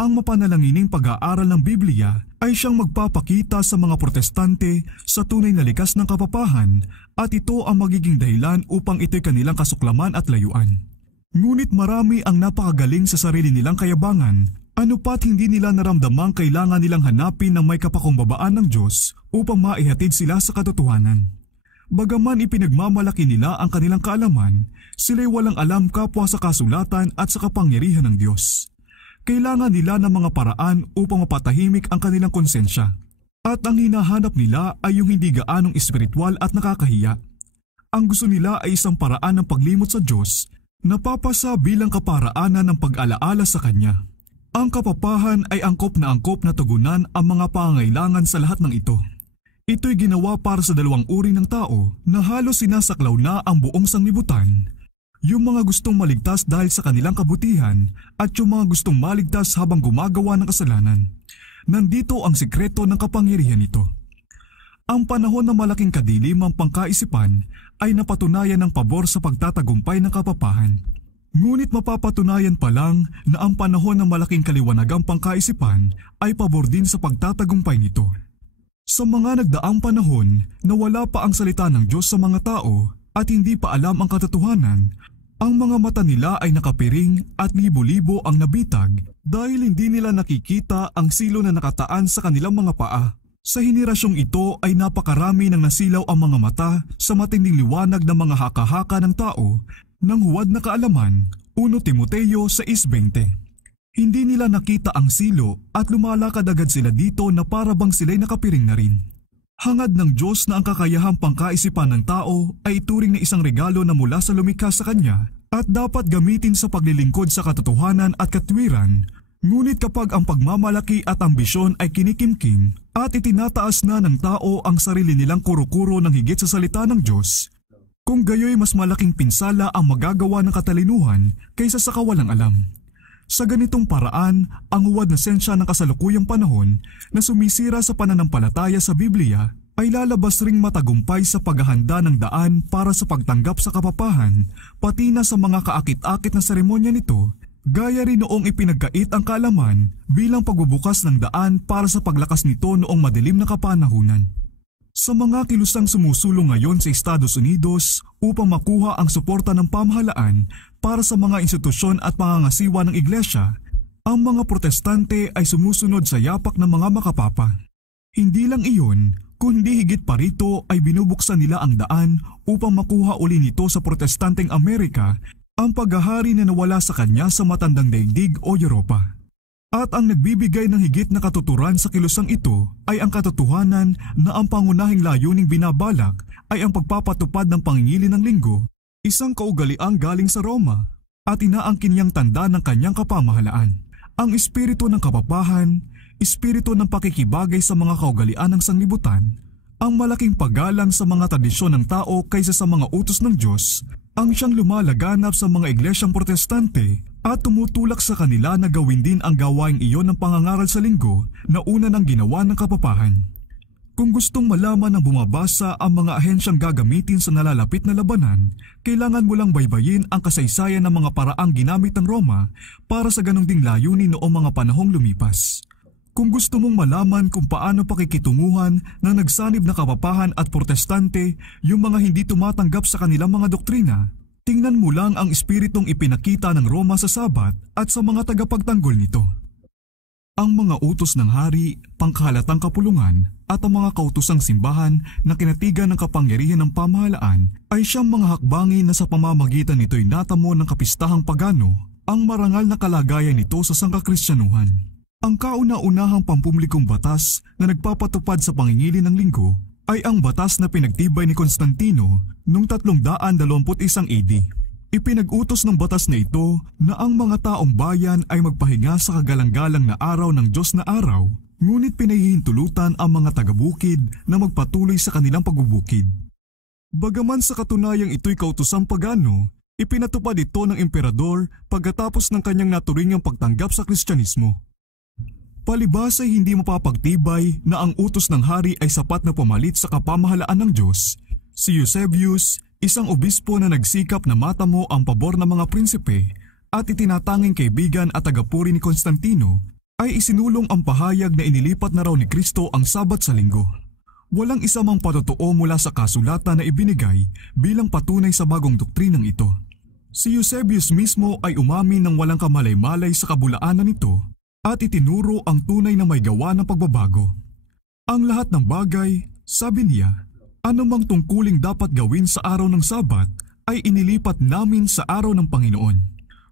Ang mapanalangining pag-aaral ng Biblia ay siyang magpapakita sa mga protestante sa tunay na likas ng kapapahan at ito ang magiging dahilan upang ito'y kanilang kasuklaman at layuan. Ngunit marami ang napakagaling sa sarili nilang kayabangan, ano pat hindi nila naramdamang kailangan nilang hanapin ng may kapakumbabaan ng Diyos upang maihatid sila sa katotohanan. Bagaman ipinagmamalaki nila ang kanilang kaalaman, sila'y walang alam kapwa sa kasulatan at sa kapangyarihan ng Diyos. Kailangan nila ng mga paraan upang mapatahimik ang kanilang konsensya. At ang hinahanap nila ay yung hindi gaanong espiritual at nakakahiya. Ang gusto nila ay isang paraan ng paglimot sa Diyos na papasa bilang kaparaanan ng pag-alaala sa Kanya. Ang kapapahan ay angkop na tugunan ang mga pangangailangan sa lahat ng ito. Ito'y ginawa para sa dalawang uri ng tao na halos sinasaklaw na ang buong sanglibutan. Yung mga gustong maligtas dahil sa kanilang kabutihan at yung mga gustong maligtas habang gumagawa ng kasalanan. Nandito ang sikreto ng kapangyarihan nito. Ang panahon ng malaking kadilimang pangkaisipan ay napatunayan ng pabor sa pagtatagumpay ng kapapahan. Ngunit mapapatunayan pa lang na ang panahon ng malaking kaliwanagang pangkaisipan ay pabor din sa pagtatagumpay nito. Sa mga nagdaang panahon na wala pa ang salita ng Diyos sa mga tao at hindi pa alam ang katotohanan, ang mga mata nila ay nakapiring at libo-libo ang nabitag dahil hindi nila nakikita ang silo na nakataan sa kanilang mga paa. Sa henerasyong ito ay napakarami ng nasilaw ang mga mata sa matinding liwanag ng mga haka-haka ng tao ng huwad na kaalaman. 1 Timoteo 6:20. Hindi nila nakita ang silo at lumalakad agad sila dito na para bang sila'y nakapiring na rin. Hangad ng Diyos na ang kakayahang pangkaisipan ng tao ay ituring na isang regalo na mula sa lumikha sa Kanya at dapat gamitin sa paglilingkod sa katotohanan at katwiran. Ngunit kapag ang pagmamalaki at ambisyon ay kinikimkim at itinataas na ng tao ang sarili nilang kuro-kuro ng higit sa salita ng Diyos, kung gayoy mas malaking pinsala ang magagawa ng katalinuhan kaysa sa kawalang alam. Sa ganitong paraan, ang huwad na sensya ng kasalukuyang panahon na sumisira sa pananampalataya sa Biblia ay lalabas ring matagumpay sa paghahanda ng daan para sa pagtanggap sa kapapahan, pati na sa mga kaakit-akit na seremonya nito, gaya rin noong ipinagkait ang kaalaman bilang pagbubukas ng daan para sa paglakas nito noong madilim na kapanahunan. Sa mga kilusang sumusulong ngayon sa Estados Unidos upang makuha ang suporta ng pamahalaan para sa mga institusyon at pangangasiwa ng iglesia, ang mga protestante ay sumusunod sa yapak ng mga makapapa. Hindi lang iyon, kundi higit pa rito ay binubuksan nila ang daan upang makuha uli nito sa protestanteng Amerika ang paghahari na nawala sa kanya sa matandang daigdig o Europa. At ang nagbibigay ng higit na katuturan sa kilusang ito ay ang katotohanan na ang pangunahing layuning binabalak ay ang pagpapatupad ng pangingili ng linggo, isang kaugaliang galing sa Roma, at inaangkin niyang tanda ng kanyang kapamahalaan. Ang espiritu ng kapapahan, espiritu ng pakikibagay sa mga kaugalian ng sanglibutan, ang malaking paggalang sa mga tradisyon ng tao kaysa sa mga utos ng Diyos, ang siyang lumalaganap sa mga iglesyang protestante at tumutulak sa kanila na gawin din ang gawaing iyon ng pangangaral sa linggo na una ng ginawa ng kapapahan. Kung gustong malaman ng bumabasa ang mga ahensyang gagamitin sa nalalapit na labanan, kailangan mo lang baybayin ang kasaysayan ng mga paraang ginamit ng Roma para sa ganong ding layunin noong mga panahong lumipas. Kung gusto mong malaman kung paano pakikitunguhan ng nagsanib na kapapahan at protestante yung mga hindi tumatanggap sa kanilang mga doktrina, tingnan mo lang ang espiritong ipinakita ng Roma sa Sabat at sa mga tagapagtanggol nito. Ang mga utos ng hari, pangkahalatang kapulungan at ang mga kautosang simbahan na kinatigan ng kapangyarihan ng pamahalaan ay siyang mga hakbangin na sa pamamagitan nito'y natamo ng kapistahang pagano ang marangal na kalagayan nito sa sangkakristyanuhan. Ang kauna-unahang pampublikong batas na nagpapatupad sa pangingili ng linggo ay ang batas na pinagtibay ni Constantino noong 321 AD. Ipinag-utos ng batas na ito na ang mga taong bayan ay magpahinga sa kagalang-galang na araw ng Diyos na araw, ngunit pinahihintulutan ang mga taga-bukid na magpatuloy sa kanilang pagbubukid. Bagaman sa katunayang ito'y kautosang pagano, ipinatupad ito ng emperador pagkatapos ng kanyang naturingang pagtanggap sa Kristyanismo. Palibhas ay hindi mapapagtibay na ang utos ng hari ay sapat na pumalit sa kapamahalaan ng Diyos. Si Eusebius, isang obispo na nagsikap na matamo ang pabor ng mga prinsipe at itinatanging kaibigan at tagapuri ni Constantino, ay isinulong ang pahayag na inilipat na raw ni Kristo ang Sabat sa linggo. Walang isa mang patotoo mula sa kasulatan na ibinigay bilang patunay sa bagong doktrinang ito. Si Eusebius mismo ay umamin ng walang kamalay-malay sa kabulaanan nito at itinuro ang tunay na may gawa ng pagbabago. Ang lahat ng bagay, sabi niya, anumang tungkuling dapat gawin sa araw ng Sabat ay inilipat namin sa araw ng Panginoon.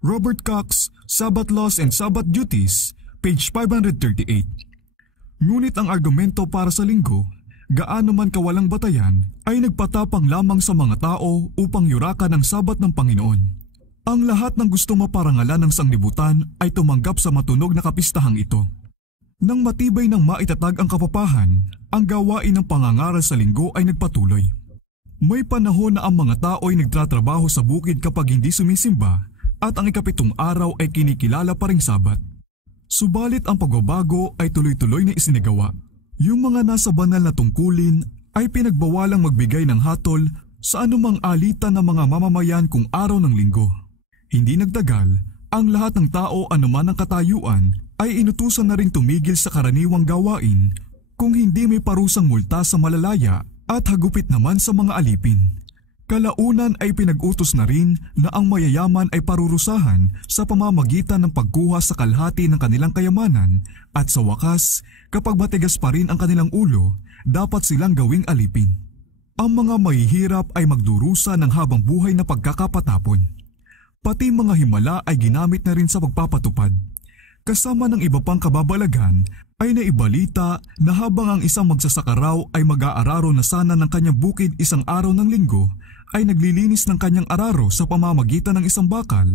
Robert Cox, Sabbath Laws and Sabbath Duties, page 538. Ngunit ang argumento para sa linggo, gaano man kawalang batayan, ay nagpatapang lamang sa mga tao upang yurakan ang Sabat ng Panginoon. Ang lahat ng gustong maparangalan ng sanglibutan ay tumanggap sa matunog na kapistahang ito. Nang matibay ng maitatag ang kapapahan, ang gawain ng pangangaral sa linggo ay nagpatuloy. May panahon na ang mga tao ay nagtatrabaho sa bukid kapag hindi sumisimba at ang ikapitong araw ay kinikilala pa ring Sabat. Subalit ang pagbabago ay tuloy-tuloy na isinagawa. Yung mga nasa banal na tungkulin ay pinagbawalang magbigay ng hatol sa anumang alitan ng mga mamamayan kung araw ng linggo. Hindi nagtagal, ang lahat ng tao anuman ang katayuan ay inutusan na rin tumigil sa karaniwang gawain kung hindi may parusang multa sa malalaya at hagupit naman sa mga alipin. Kalaunan ay pinag-utos na rin na ang mayayaman ay parurusahan sa pamamagitan ng pagkuha sa kalahati ng kanilang kayamanan at sa wakas, kapag matigas pa rin ang kanilang ulo, dapat silang gawing alipin. Ang mga mahihirap ay magdurusa ng habang buhay na pagkakapatapon. Pati mga himala ay ginamit na rin sa pagpapatupad. Kasama ng iba pang kababalagan ay naibalita na habang ang isang magsasaka raw ay mag-aararo na sana ng kanyang bukid isang araw ng linggo, ay naglilinis ng kanyang araro sa pamamagitan ng isang bakal.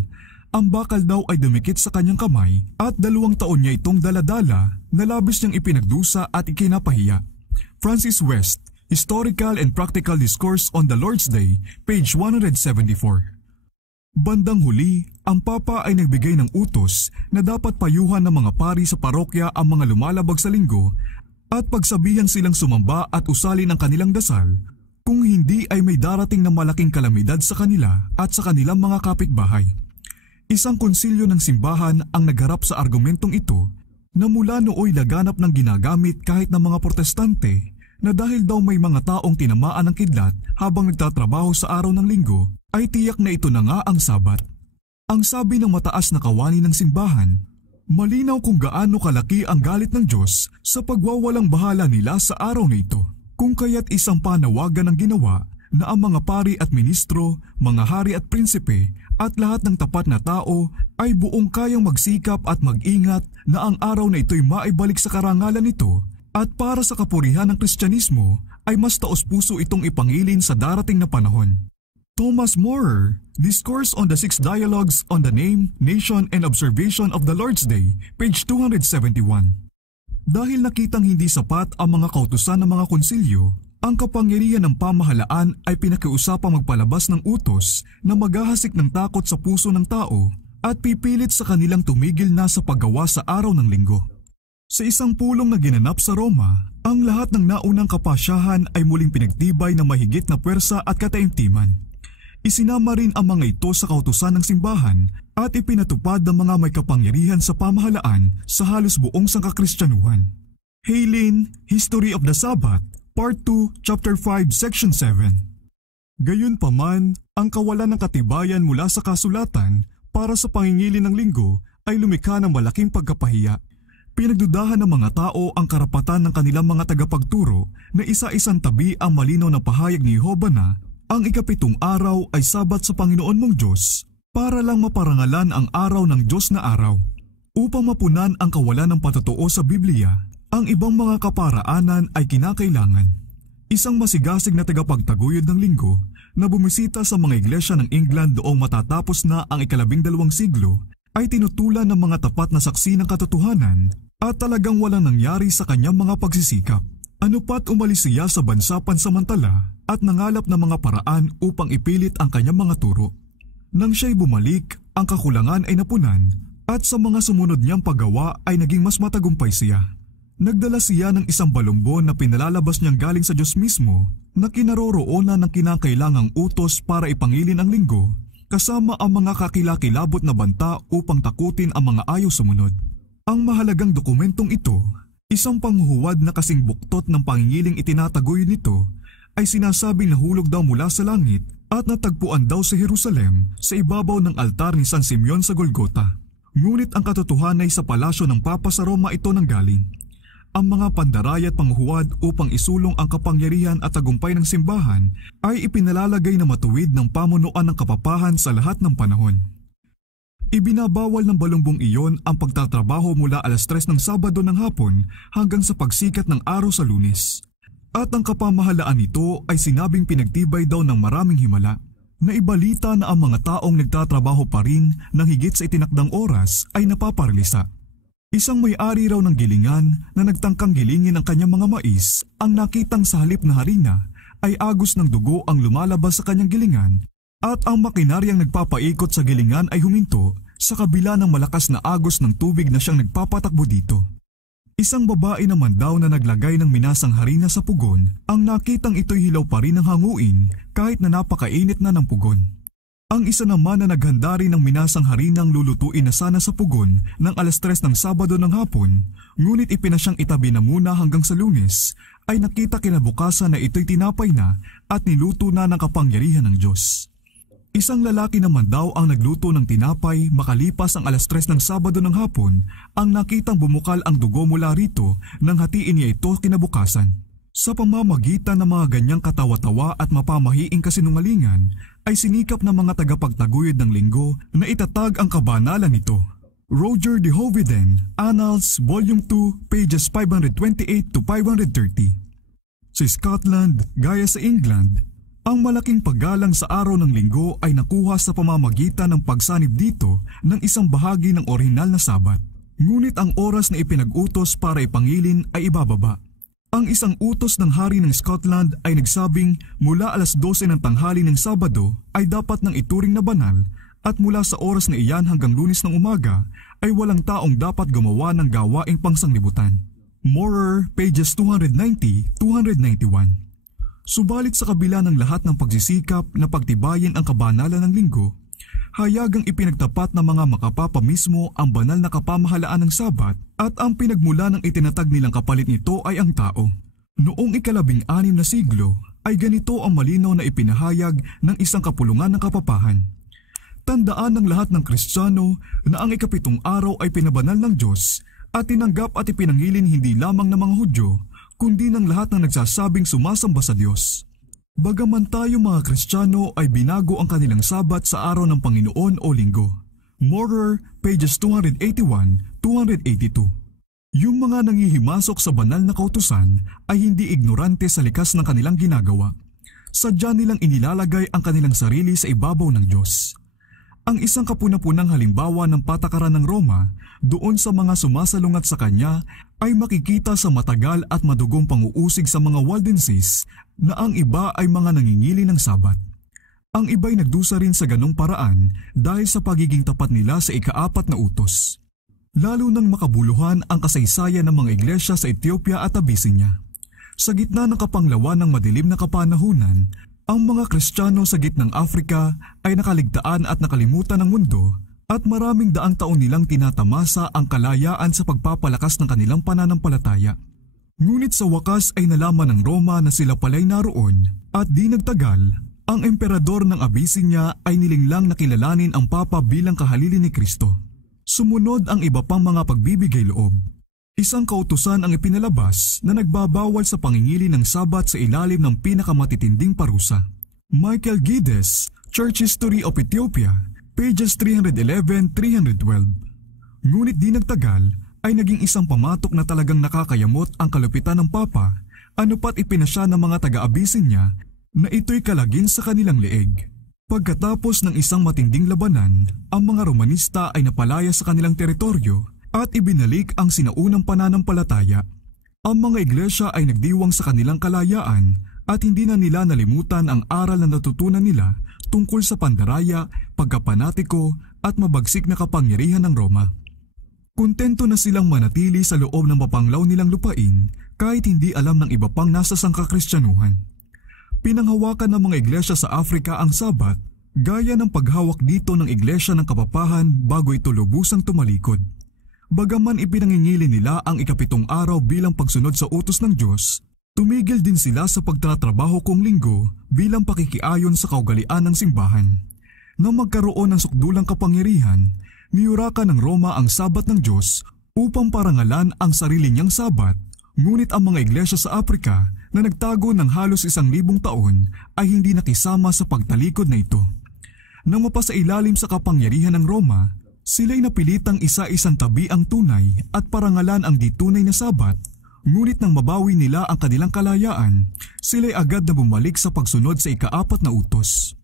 Ang bakal daw ay dumikit sa kanyang kamay at 2 taon niya itong daladala na labis niyang ipinagdusa at ikinapahiya. Francis West, Historical and Practical Discourse on the Lord's Day, page 174. Bandang huli, ang Papa ay nagbigay ng utos na dapat payuhan ng mga pari sa parokya ang mga lumalabag sa linggo at pagsabihan silang sumamba at usalin ang kanilang dasal, kung hindi ay may darating na malaking kalamidad sa kanila at sa kanilang mga kapitbahay. Isang konsilyo ng simbahan ang nagharap sa argumentong ito na mula nooy laganap ng ginagamit kahit ng mga protestante na dahil daw may mga taong tinamaan ng kidlat habang nagtatrabaho sa araw ng linggo, ay tiyak na ito na nga ang Sabat. Ang sabi ng mataas na kawani ng simbahan, malinaw kung gaano kalaki ang galit ng Diyos sa pagwawalang bahala nila sa araw na ito. Kung kaya't isang panawagan ang ginawa na ang mga pari at ministro, mga hari at prinsipe at lahat ng tapat na tao ay buong kayang magsikap at mag-ingat na ang araw na ito'y maibalik sa karangalan nito at para sa kapurihan ng Kristyanismo ay mas taos puso itong ipangilin sa darating na panahon. Thomas More, Discourse on the 6 Dialogues on the Name, Nation and Observation of the Lord's Day, page 271. Dahil nakitang hindi sapat ang mga kautusan ng mga konsilyo, ang kapangyarihan ng pamahalaan ay pinakiusapang magpalabas ng utos na maghahasik ng takot sa puso ng tao at pipilit sa kanilang tumigil na sa paggawa sa araw ng linggo. Sa isang pulong na ginanap sa Roma, ang lahat ng naunang kapasyahan ay muling pinagtibay ng mahigit na puwersa at kataimtiman. Isinama rin ang mga ito sa kautusan ng simbahan at ipinatupad ng mga may kapangyarihan sa pamahalaan sa halos buong sangkakristyanuhan. Heylin, History of the Sabbath, Part 2, Chapter 5, Section 7. Gayunpaman, ang kawalan ng katibayan mula sa kasulatan para sa pangingili ng linggo ay lumikha ng malaking pagkapahiya. Pinagdudahan ng mga tao ang karapatan ng kanilang mga tagapagturo na isa-isang tabi ang malinaw na pahayag ni Jehovah na ang ika-7 araw ay Sabat sa Panginoon mong Diyos para lang maparangalan ang araw ng Diyos na araw. Upang mapunan ang kawalan ng patotoo sa Biblia, ang ibang mga kaparaanan ay kinakailangan. Isang masigasig na tagapagtaguyod ng linggo na bumisita sa mga iglesia ng England noong matatapos na ang 12 siglo ay tinutulan ng mga tapat na saksi ng katotohanan at talagang walang nangyari sa kanyang mga pagsisikap. Ano pat umalis siya sa bansa pansamantala at nangalap ng mga paraan upang ipilit ang kanyang mga turo. Nang siya'y bumalik, ang kakulangan ay napunan at sa mga sumunod niyang paggawa ay naging mas matagumpay siya. Nagdala siya ng isang balumbon na pinalalabas niyang galing sa Diyos mismo na kinaroroonan ng kinakailangang utos para ipangilin ang linggo kasama ang mga kakilakilabot na banta upang takutin ang mga ayaw sumunod. Ang mahalagang dokumentong ito, isang panghuhuwad na kasing buktot ng pangingiling itinataguyod nito, ay sinasabing nahulog daw mula sa langit at natagpuan daw sa Jerusalem sa ibabaw ng altar ni San Simeon sa Golgota. Ngunit ang katotohanan ay sa palasyo ng Papa sa Roma ito nanggaling. Ang mga pandaray at panghuhuwad upang isulong ang kapangyarihan at tagumpay ng simbahan ay ipinalalagay na matuwid ng pamunuan ng kapapahan sa lahat ng panahon. Ibinabawal ng balumbong iyon ang pagtatrabaho mula 3:00 ng Sabado ng hapon hanggang sa pagsikat ng araw sa Lunes. At ang kapamahalaan nito ay sinabing pinagtibay daw ng maraming himala. Naibalita na ang mga taong nagtatrabaho pa rin ng higit sa itinakdang oras ay napaparalisa. Isang may-ari raw ng gilingan na nagtangkang gilingin ang kanyang mga mais ang nakitang sa halip na harina ay agos ng dugo ang lumalabas sa kanyang gilingan at ang makinaryang nagpapaikot sa gilingan ay huminto sa kabila ng malakas na agos ng tubig na siyang nagpapatakbo dito. Isang babae naman daw na naglagay ng minasang harina sa pugon ang nakitang ito'y hilaw pa rin ng hanguin kahit na napakainit na ng pugon. Ang isa naman na naghanda rin ng minasang harinang lulutuin na sana sa pugon ng 3:00 ng Sabado ng hapon, ngunit ipinasyang itabi na muna hanggang sa Lunes, ay nakita kinabukasan na ito'y tinapay na at niluto na ng kapangyarihan ng Diyos. Isang lalaki naman daw ang nagluto ng tinapay makalipas ang 3:00 ng Sabado ng hapon ang nakitang bumukal ang dugo mula rito nang hatiin niya ito kinabukasan. Sa pamamagitan ng mga ganyang katawa-tawa at mapamahiing kasinungalingan ay sinikap ng mga tagapagtaguyod ng linggo na itatag ang kabanalan nito. Roger de Hoveden, Annals, Volume 2, pages 528 to 530. Sa Scotland, gaya sa England, ang malaking paggalang sa araw ng linggo ay nakuha sa pamamagitan ng pagsanib dito ng isang bahagi ng orihinal na Sabat. Ngunit ang oras na ipinag-utos para ipangilin ay ibababa. Ang isang utos ng hari ng Scotland ay nagsabing mula 12:00 ng tanghali ng Sabado ay dapat nang ituring na banal at mula sa oras na iyan hanggang Lunes ng umaga ay walang taong dapat gumawa ng gawaing pangsanglibutan. Moorer, pages 290-291. Subalit sa kabila ng lahat ng pagsisikap na pagtibayin ang kabanalan ng linggo, hayagang ipinagtapat ng mga makapapa mismo ang banal na kapamahalaan ng Sabat at ang pinagmula ng itinatag nilang kapalit nito ay ang tao. Noong 16 na siglo ay ganito ang malinaw na ipinahayag ng isang kapulungan ng kapapahan. Tandaan ng lahat ng Kristiyano na ang 7 araw ay pinabanal ng Diyos at tinanggap at ipinangilin hindi lamang ng mga Hudyo, kundi ng lahat ng nagsasabing sumasamba sa Diyos. Bagaman tayo mga Kristiyano ay binago ang kanilang Sabat sa araw ng Panginoon o Linggo. Moorer, pages 281-282. Yung mga nangihimasok sa banal na kautusan ay hindi ignorante sa likas ng kanilang ginagawa. Sadya nilang inilalagay ang kanilang sarili sa ibabaw ng Diyos. Ang isang kapuna-punang halimbawa ng patakaran ng Roma doon sa mga sumasalungat sa kanya ay makikita sa matagal at madugong panguusig sa mga Waldenses na ang iba ay mga nangingili ng Sabat. Ang iba'y nagdusa rin sa ganong paraan dahil sa pagiging tapat nila sa ika-4 na utos. Lalo nang makabuluhan ang kasaysayan ng mga iglesia sa Ethiopia at Abyssinia. Sa gitna ng kapanglawan ng madilim na kapanahunan, ang mga Kristiyano sa gitnang Afrika ay nakaligtaan at nakalimutan ng mundo at maraming daang taon nilang tinatamasa ang kalayaan sa pagpapalakas ng kanilang pananampalataya. Ngunit sa wakas ay nalaman ng Roma na sila pala'y naroon at di nagtagal, ang emperador ng Abyssinia ay nilinglang na kilalanin ang Papa bilang kahalili ni Kristo. Sumunod ang iba pang mga pagbibigay loob. Isang kautusan ang ipinalabas na nagbabawal sa pangingili ng Sabat sa ilalim ng pinakamatitinding parusa. Michael Guedes, Church History of Ethiopia, pages 311-312. Ngunit di nagtagal ay naging isang pamatok na talagang nakakayamot ang kalupitan ng Papa, anupat ipinasya ng mga taga-Abyssinia na ito'y kalagin sa kanilang leeg. Pagkatapos ng isang matinding labanan, ang mga Romanista ay napalaya sa kanilang teritoryo at ibinalik ang sinaunang pananampalataya. Ang mga iglesia ay nagdiwang sa kanilang kalayaan at hindi na nila nalimutan ang aral na natutunan nila tungkol sa pandaraya, pagkapanatiko at mabagsik na kapangyarihan ng Roma. Kontento na silang manatili sa loob ng mapanglaw nilang lupain kahit hindi alam ng iba pang nasa sangkakristyanuhan. Pinanghawakan ng mga iglesia sa Afrika ang Sabat gaya ng paghawak dito ng iglesia ng kapapahan bago ito lubusang tumalikod. Bagaman ipinangingili nila ang 7 araw bilang pagsunod sa utos ng Diyos, tumigil din sila sa pagtatrabaho kung linggo bilang pakikiayon sa kaugalian ng simbahan. Nang magkaroon ng sukdulang kapangyarihan, niyurakan ng Roma ang Sabat ng Diyos upang parangalan ang sarili niyang Sabat, ngunit ang mga iglesia sa Afrika na nagtago ng halos 1,000 taon ay hindi nakisama sa pagtalikod na ito. Nang mapasailalim sa kapangyarihan ng Roma, sila'y napilitang isa-isang tabi ang tunay at parangalan ang di tunay na Sabat, ngunit nang mabawi nila ang kanilang kalayaan, sila'y agad na bumalik sa pagsunod sa ika-4 na utos.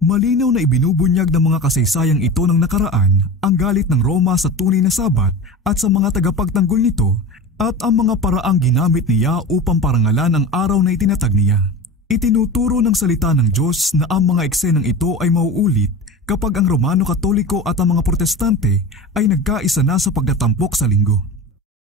Malinaw na ibinubunyag ng mga kasaysayang ito ng nakaraan ang galit ng Roma sa tunay na Sabat at sa mga tagapagtanggol nito at ang mga paraang ginamit niya upang parangalan ang araw na itinatag niya. Itinuturo ng salita ng Diyos na ang mga eksenang ito ay mauulit kapag ang Romano Katoliko at ang mga Protestante ay nagkaisa na sa pagtatampok sa linggo.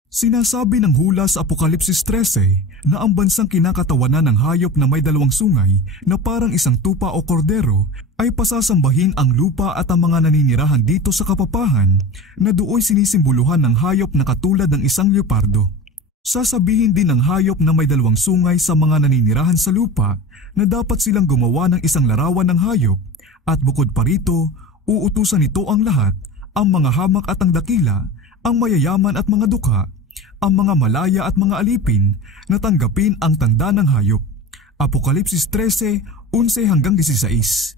Sinasabi ng hula sa Apokalipsis 13 na ang bansang kinakatawanan ng hayop na may dalawang sungay na parang isang tupa o kordero ay pasasambahin ang lupa at ang mga naninirahan dito sa kapapahan na dooy sinisimboluhan ng hayop na katulad ng isang leopardo. Sasabihin din ng hayop na may dalawang sungay sa mga naninirahan sa lupa na dapat silang gumawa ng isang larawan ng hayop at bukod pa rito, uutusan nito ang lahat, ang mga hamak at ang dakila, ang mayayaman at mga dukha, ang mga malaya at mga alipin na tanggapin ang tanda ng hayop. Apokalipsis 13:11-16.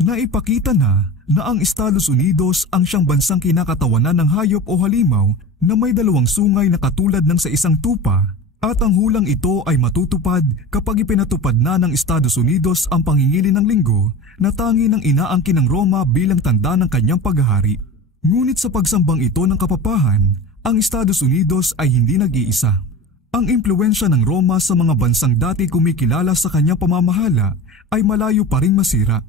Naipakita na ang Estados Unidos ang siyang bansang kinakatawanan ng hayop o halimaw na may dalawang sungay na katulad ng sa isang tupa at ang hulang ito ay matutupad kapag ipinatupad na ng Estados Unidos ang pangingili ng linggo na tangi ng inaangkin ng Roma bilang tanda ng kanyang paghahari. Ngunit sa pagsambang ito ng kapapahan, ang Estados Unidos ay hindi nag-iisa. Ang impluwensya ng Roma sa mga bansang dati kumikilala sa kanyang pamamahala ay malayo pa ring masira.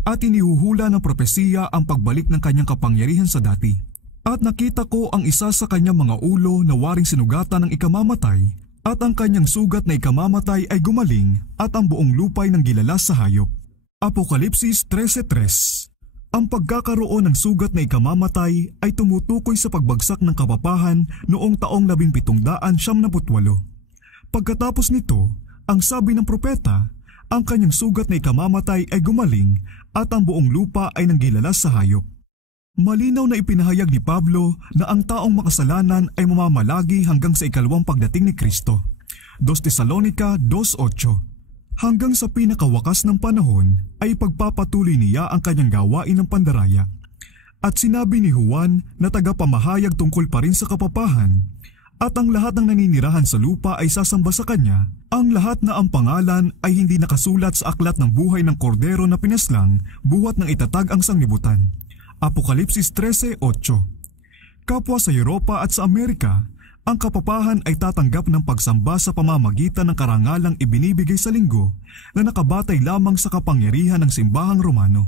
At inihuhula ng propesiya ang pagbalik ng kanyang kapangyarihan sa dati. At nakita ko ang isa sa kanyang mga ulo na waring sinugatan ng ikamamatay at ang kanyang sugat na ikamamatay ay gumaling at ang buong lupa'y nang gilalas sa hayop. Apokalipsis 13:3. Ang pagkakaroon ng sugat na ikamamatay ay tumutukoy sa pagbagsak ng kapapahan noong taong 1798. Pagkatapos nito, ang sabi ng propeta, ang kanyang sugat na ikamamatay ay gumaling at ang buong lupa ay nanggilalas sa hayop. Malinaw na ipinahayag ni Pablo na ang taong makasalanan ay mamamalagi hanggang sa ikalawang pagdating ni Kristo. 2 Tesalonica 2:8. Hanggang sa pinakawakas ng panahon ay pagpapatuloy niya ang kanyang gawain ng pandaraya. At sinabi ni Juan na tagapamahayag tungkol pa rin sa kapapahan, at ang lahat ng naninirahan sa lupa ay sasamba sa kanya, ang lahat na ang pangalan ay hindi nakasulat sa aklat ng buhay ng kordero na pinaslang buhat ng itatag ang sanglibutan. Apokalipsis 13:8. Kapwa sa Europa at sa Amerika, ang kapapahan ay tatanggap ng pagsamba sa pamamagitan ng karangalang ibinibigay sa linggo na nakabatay lamang sa kapangyarihan ng simbahang Romano.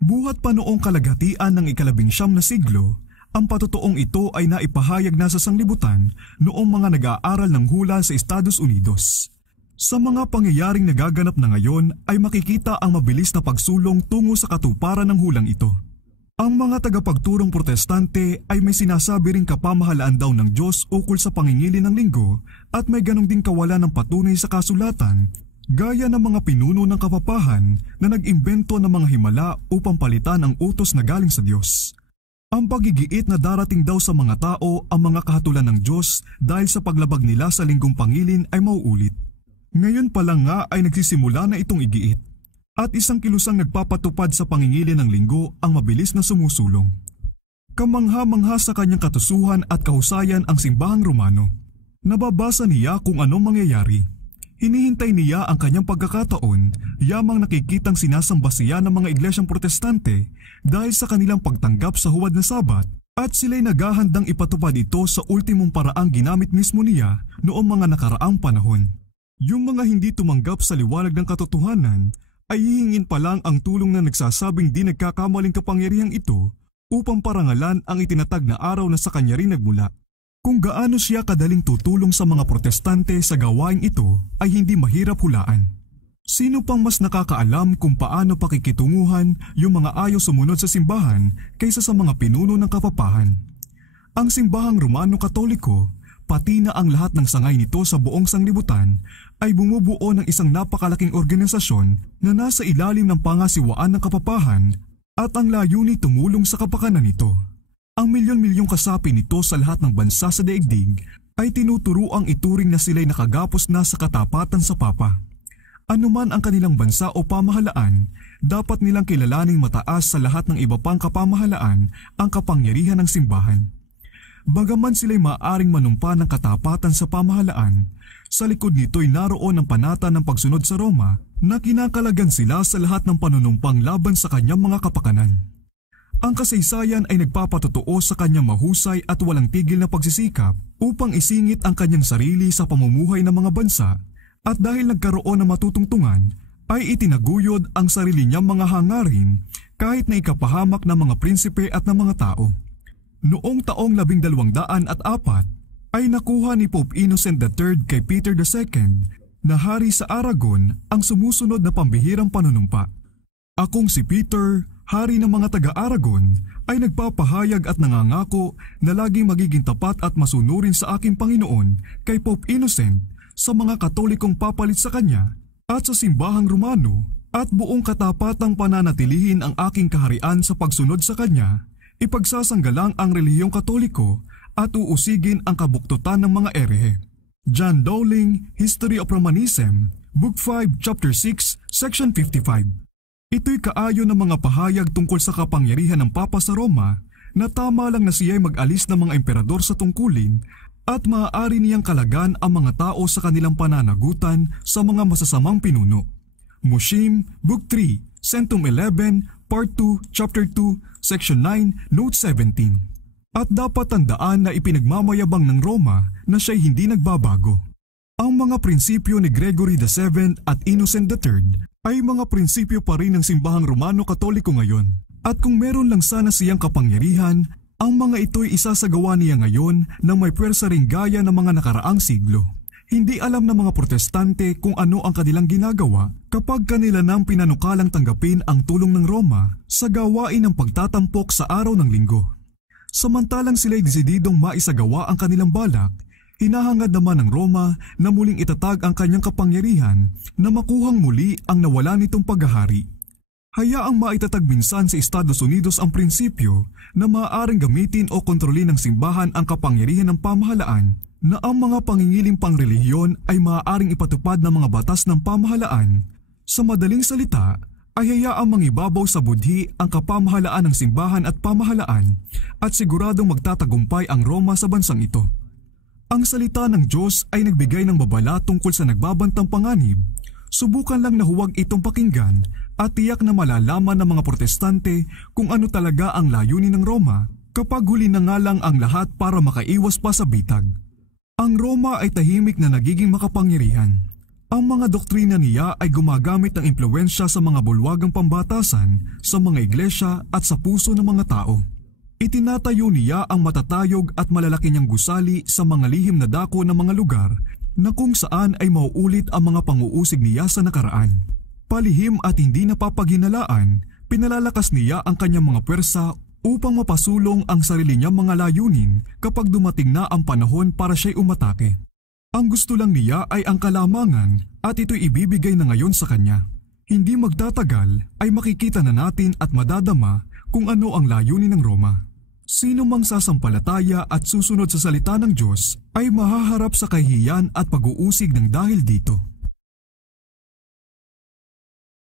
Buhat pa noong kalagatian ng ika-19 na siglo, ang patotoong ito ay naipahayag na sa sanglibutan noong mga nag-aaral ng hula sa Estados Unidos. Sa mga pangyayaring nagaganap na ngayon ay makikita ang mabilis na pagsulong tungo sa katuparan ng hulang ito. Ang mga tagapagturong protestante ay may sinasabi ring kapamahalaan daw ng Diyos ukol sa pangingili ng linggo at may ganong ding kawalan ng patunay sa kasulatan gaya ng mga pinuno ng kapapahan na nag-imbento ng mga himala upang palitan ang utos na galing sa Diyos. Ang pagigiit na darating daw sa mga tao ang mga kahatulan ng Diyos dahil sa paglabag nila sa linggong pangilin ay mauulit. Ngayon pa lang nga ay nagsisimula na itong igiit. At isang kilusang nagpapatupad sa pangingili ng linggo ang mabilis na sumusulong. Kamangha-mangha sa kanyang katusuhan at kahusayan ang simbahang Romano. Nababasa niya kung anong mangyayari. Hinihintay niya ang kanyang pagkakataon, yamang nakikitang sinasamba siya ng mga iglesyang protestante dahil sa kanilang pagtanggap sa huwad na Sabat at sila'y naghahandang ipatupad ito sa ultimong paraang ginamit mismo niya noong mga nakaraang panahon. Yung mga hindi tumanggap sa liwanag ng katotohanan ay hihingin pa lang ang tulong na nagsasabing di nagkakamaling kapangyarihang ito upang parangalan ang itinatag na araw na sa kanya rin nagmula. Kung gaano siya kadaling tutulong sa mga protestante sa gawaing ito ay hindi mahirap hulaan. Sino pang mas nakakaalam kung paano pakikitunguhan yung mga ayaw sumunod sa simbahan kaysa sa mga pinuno ng kapapahan? Ang simbahang Romano Katoliko, pati na ang lahat ng sangay nito sa buong sanglibutan ay bumubuo ng isang napakalaking organisasyon na nasa ilalim ng pangasiwaan ng kapapahan at ang layunin tumulong sa kapakanan nito. Ang milyon-milyong kasapi nito sa lahat ng bansa sa daigdig ay tinuturuang ituring na sila'y nakagapos na sa katapatan sa Papa. Anuman ang kanilang bansa o pamahalaan, dapat nilang kilalaning mataas sa lahat ng iba pang kapamahalaan ang kapangyarihan ng simbahan. Bagaman sila'y maaaring manumpa ng katapatan sa pamahalaan, sa likod nito'y naroon ang panata ng pagsunod sa Roma na kinakalagan sila sa lahat ng panunumpang laban sa kanyang mga kapakanan. Ang kasaysayan ay nagpapatotoo sa kanyang mahusay at walang tigil na pagsisikap upang isingit ang kanyang sarili sa pamumuhay ng mga bansa at dahil nagkaroon ng matutungtungan ay itinaguyod ang sarili niyang mga hangarin kahit na ikapahamak ng mga prinsipe at ng mga tao. Noong taong 1204, ay nakuha ni Pope Innocent III kay Peter II na hari sa Aragon ang sumusunod na pambihirang panunumpa. Akong si Peter, hari ng mga taga-Aragon, ay nagpapahayag at nangangako na laging magiging tapat at masunurin sa aking Panginoon kay Pope Innocent, sa mga Katolikong papalit sa kanya at sa simbahang Romano, at buong katapatang pananatilihin ang aking kaharian sa pagsunod sa kanya, ipagsasanggalang ang relihiyong Katoliko at uusigin ang kabuktutan ng mga erehe. John Dowling, History of Romanism, Book 5, Chapter 6, Section 55. Ito'y kaayo ng mga pahayag tungkol sa kapangyarihan ng Papa sa Roma na tama lang na siya'y mag-alis ng mga emperador sa tungkulin at maaari niyang kalagan ang mga tao sa kanilang pananagutan sa mga masasamang pinuno. Mushim, Book 3, Centum 11, Part 2, Chapter 2, Section 9, Note 17. At dapat tandaan na ipinagmamayabang ng Roma na siya'y hindi nagbabago. Ang mga prinsipyo ni Gregory VII at Innocent III ay mga prinsipyo pa rin ng simbahang Romano-Katoliko ngayon. At kung meron lang sana siyang kapangyarihan, ang mga ito'y isasagawa niya ngayon na may pwersa ring gaya ng mga nakaraang siglo. Hindi alam ng mga protestante kung ano ang kanilang ginagawa kapag kanila nang pinanukalang tanggapin ang tulong ng Roma sa gawain ng pagtatampok sa araw ng linggo. Samantalang sila'y desididong maisagawa ang kanilang balak, hinahangad naman ng Roma na muling itatag ang kanyang kapangyarihan na makuhang muli ang nawala nitong paghahari. Hayaang maitatag minsan sa Estados Unidos ang prinsipyo na maaaring gamitin o kontrolin ng simbahan ang kapangyarihan ng pamahalaan na ang mga pangingiling pangrelihiyon ay maaaring ipatupad ng mga batas ng pamahalaan. Sa madaling salita, ay hayaang mangibabaw sa budhi ang kapamahalaan ng simbahan at pamahalaan at siguradong magtatagumpay ang Roma sa bansang ito. Ang salita ng Diyos ay nagbigay ng babala tungkol sa nagbabantang panganib. Subukan lang na huwag itong pakinggan at tiyak na malalaman ng mga protestante kung ano talaga ang layunin ng Roma kapag huli na nga lang ang lahat para makaiwas pa sa bitag. Ang Roma ay tahimik na nagiging makapangyarihan. Ang mga doktrina niya ay gumagamit ng impluwensya sa mga bulwagang pambatasan sa mga iglesia at sa puso ng mga tao. Itinatayo niya ang matatayog at malalaki niyang gusali sa mga lihim na dako ng mga lugar na kung saan ay mauulit ang mga panguusig niya sa nakaraan. Palihim at hindi napapaghinalaan, pinalalakas niya ang kanyang mga pwersa upang mapasulong ang sarili niyang mga layunin kapag dumating na ang panahon para siya'y umatake. Ang gusto lang niya ay ang kalamangan at ito'y ibibigay na ngayon sa kanya. Hindi magtatagal ay makikita na natin at madadama kung ano ang layunin ng Roma. Sino mang sasampalataya at susunod sa salita ng Diyos ay mahaharap sa kahihiyan at pag-uusig ng dahil dito.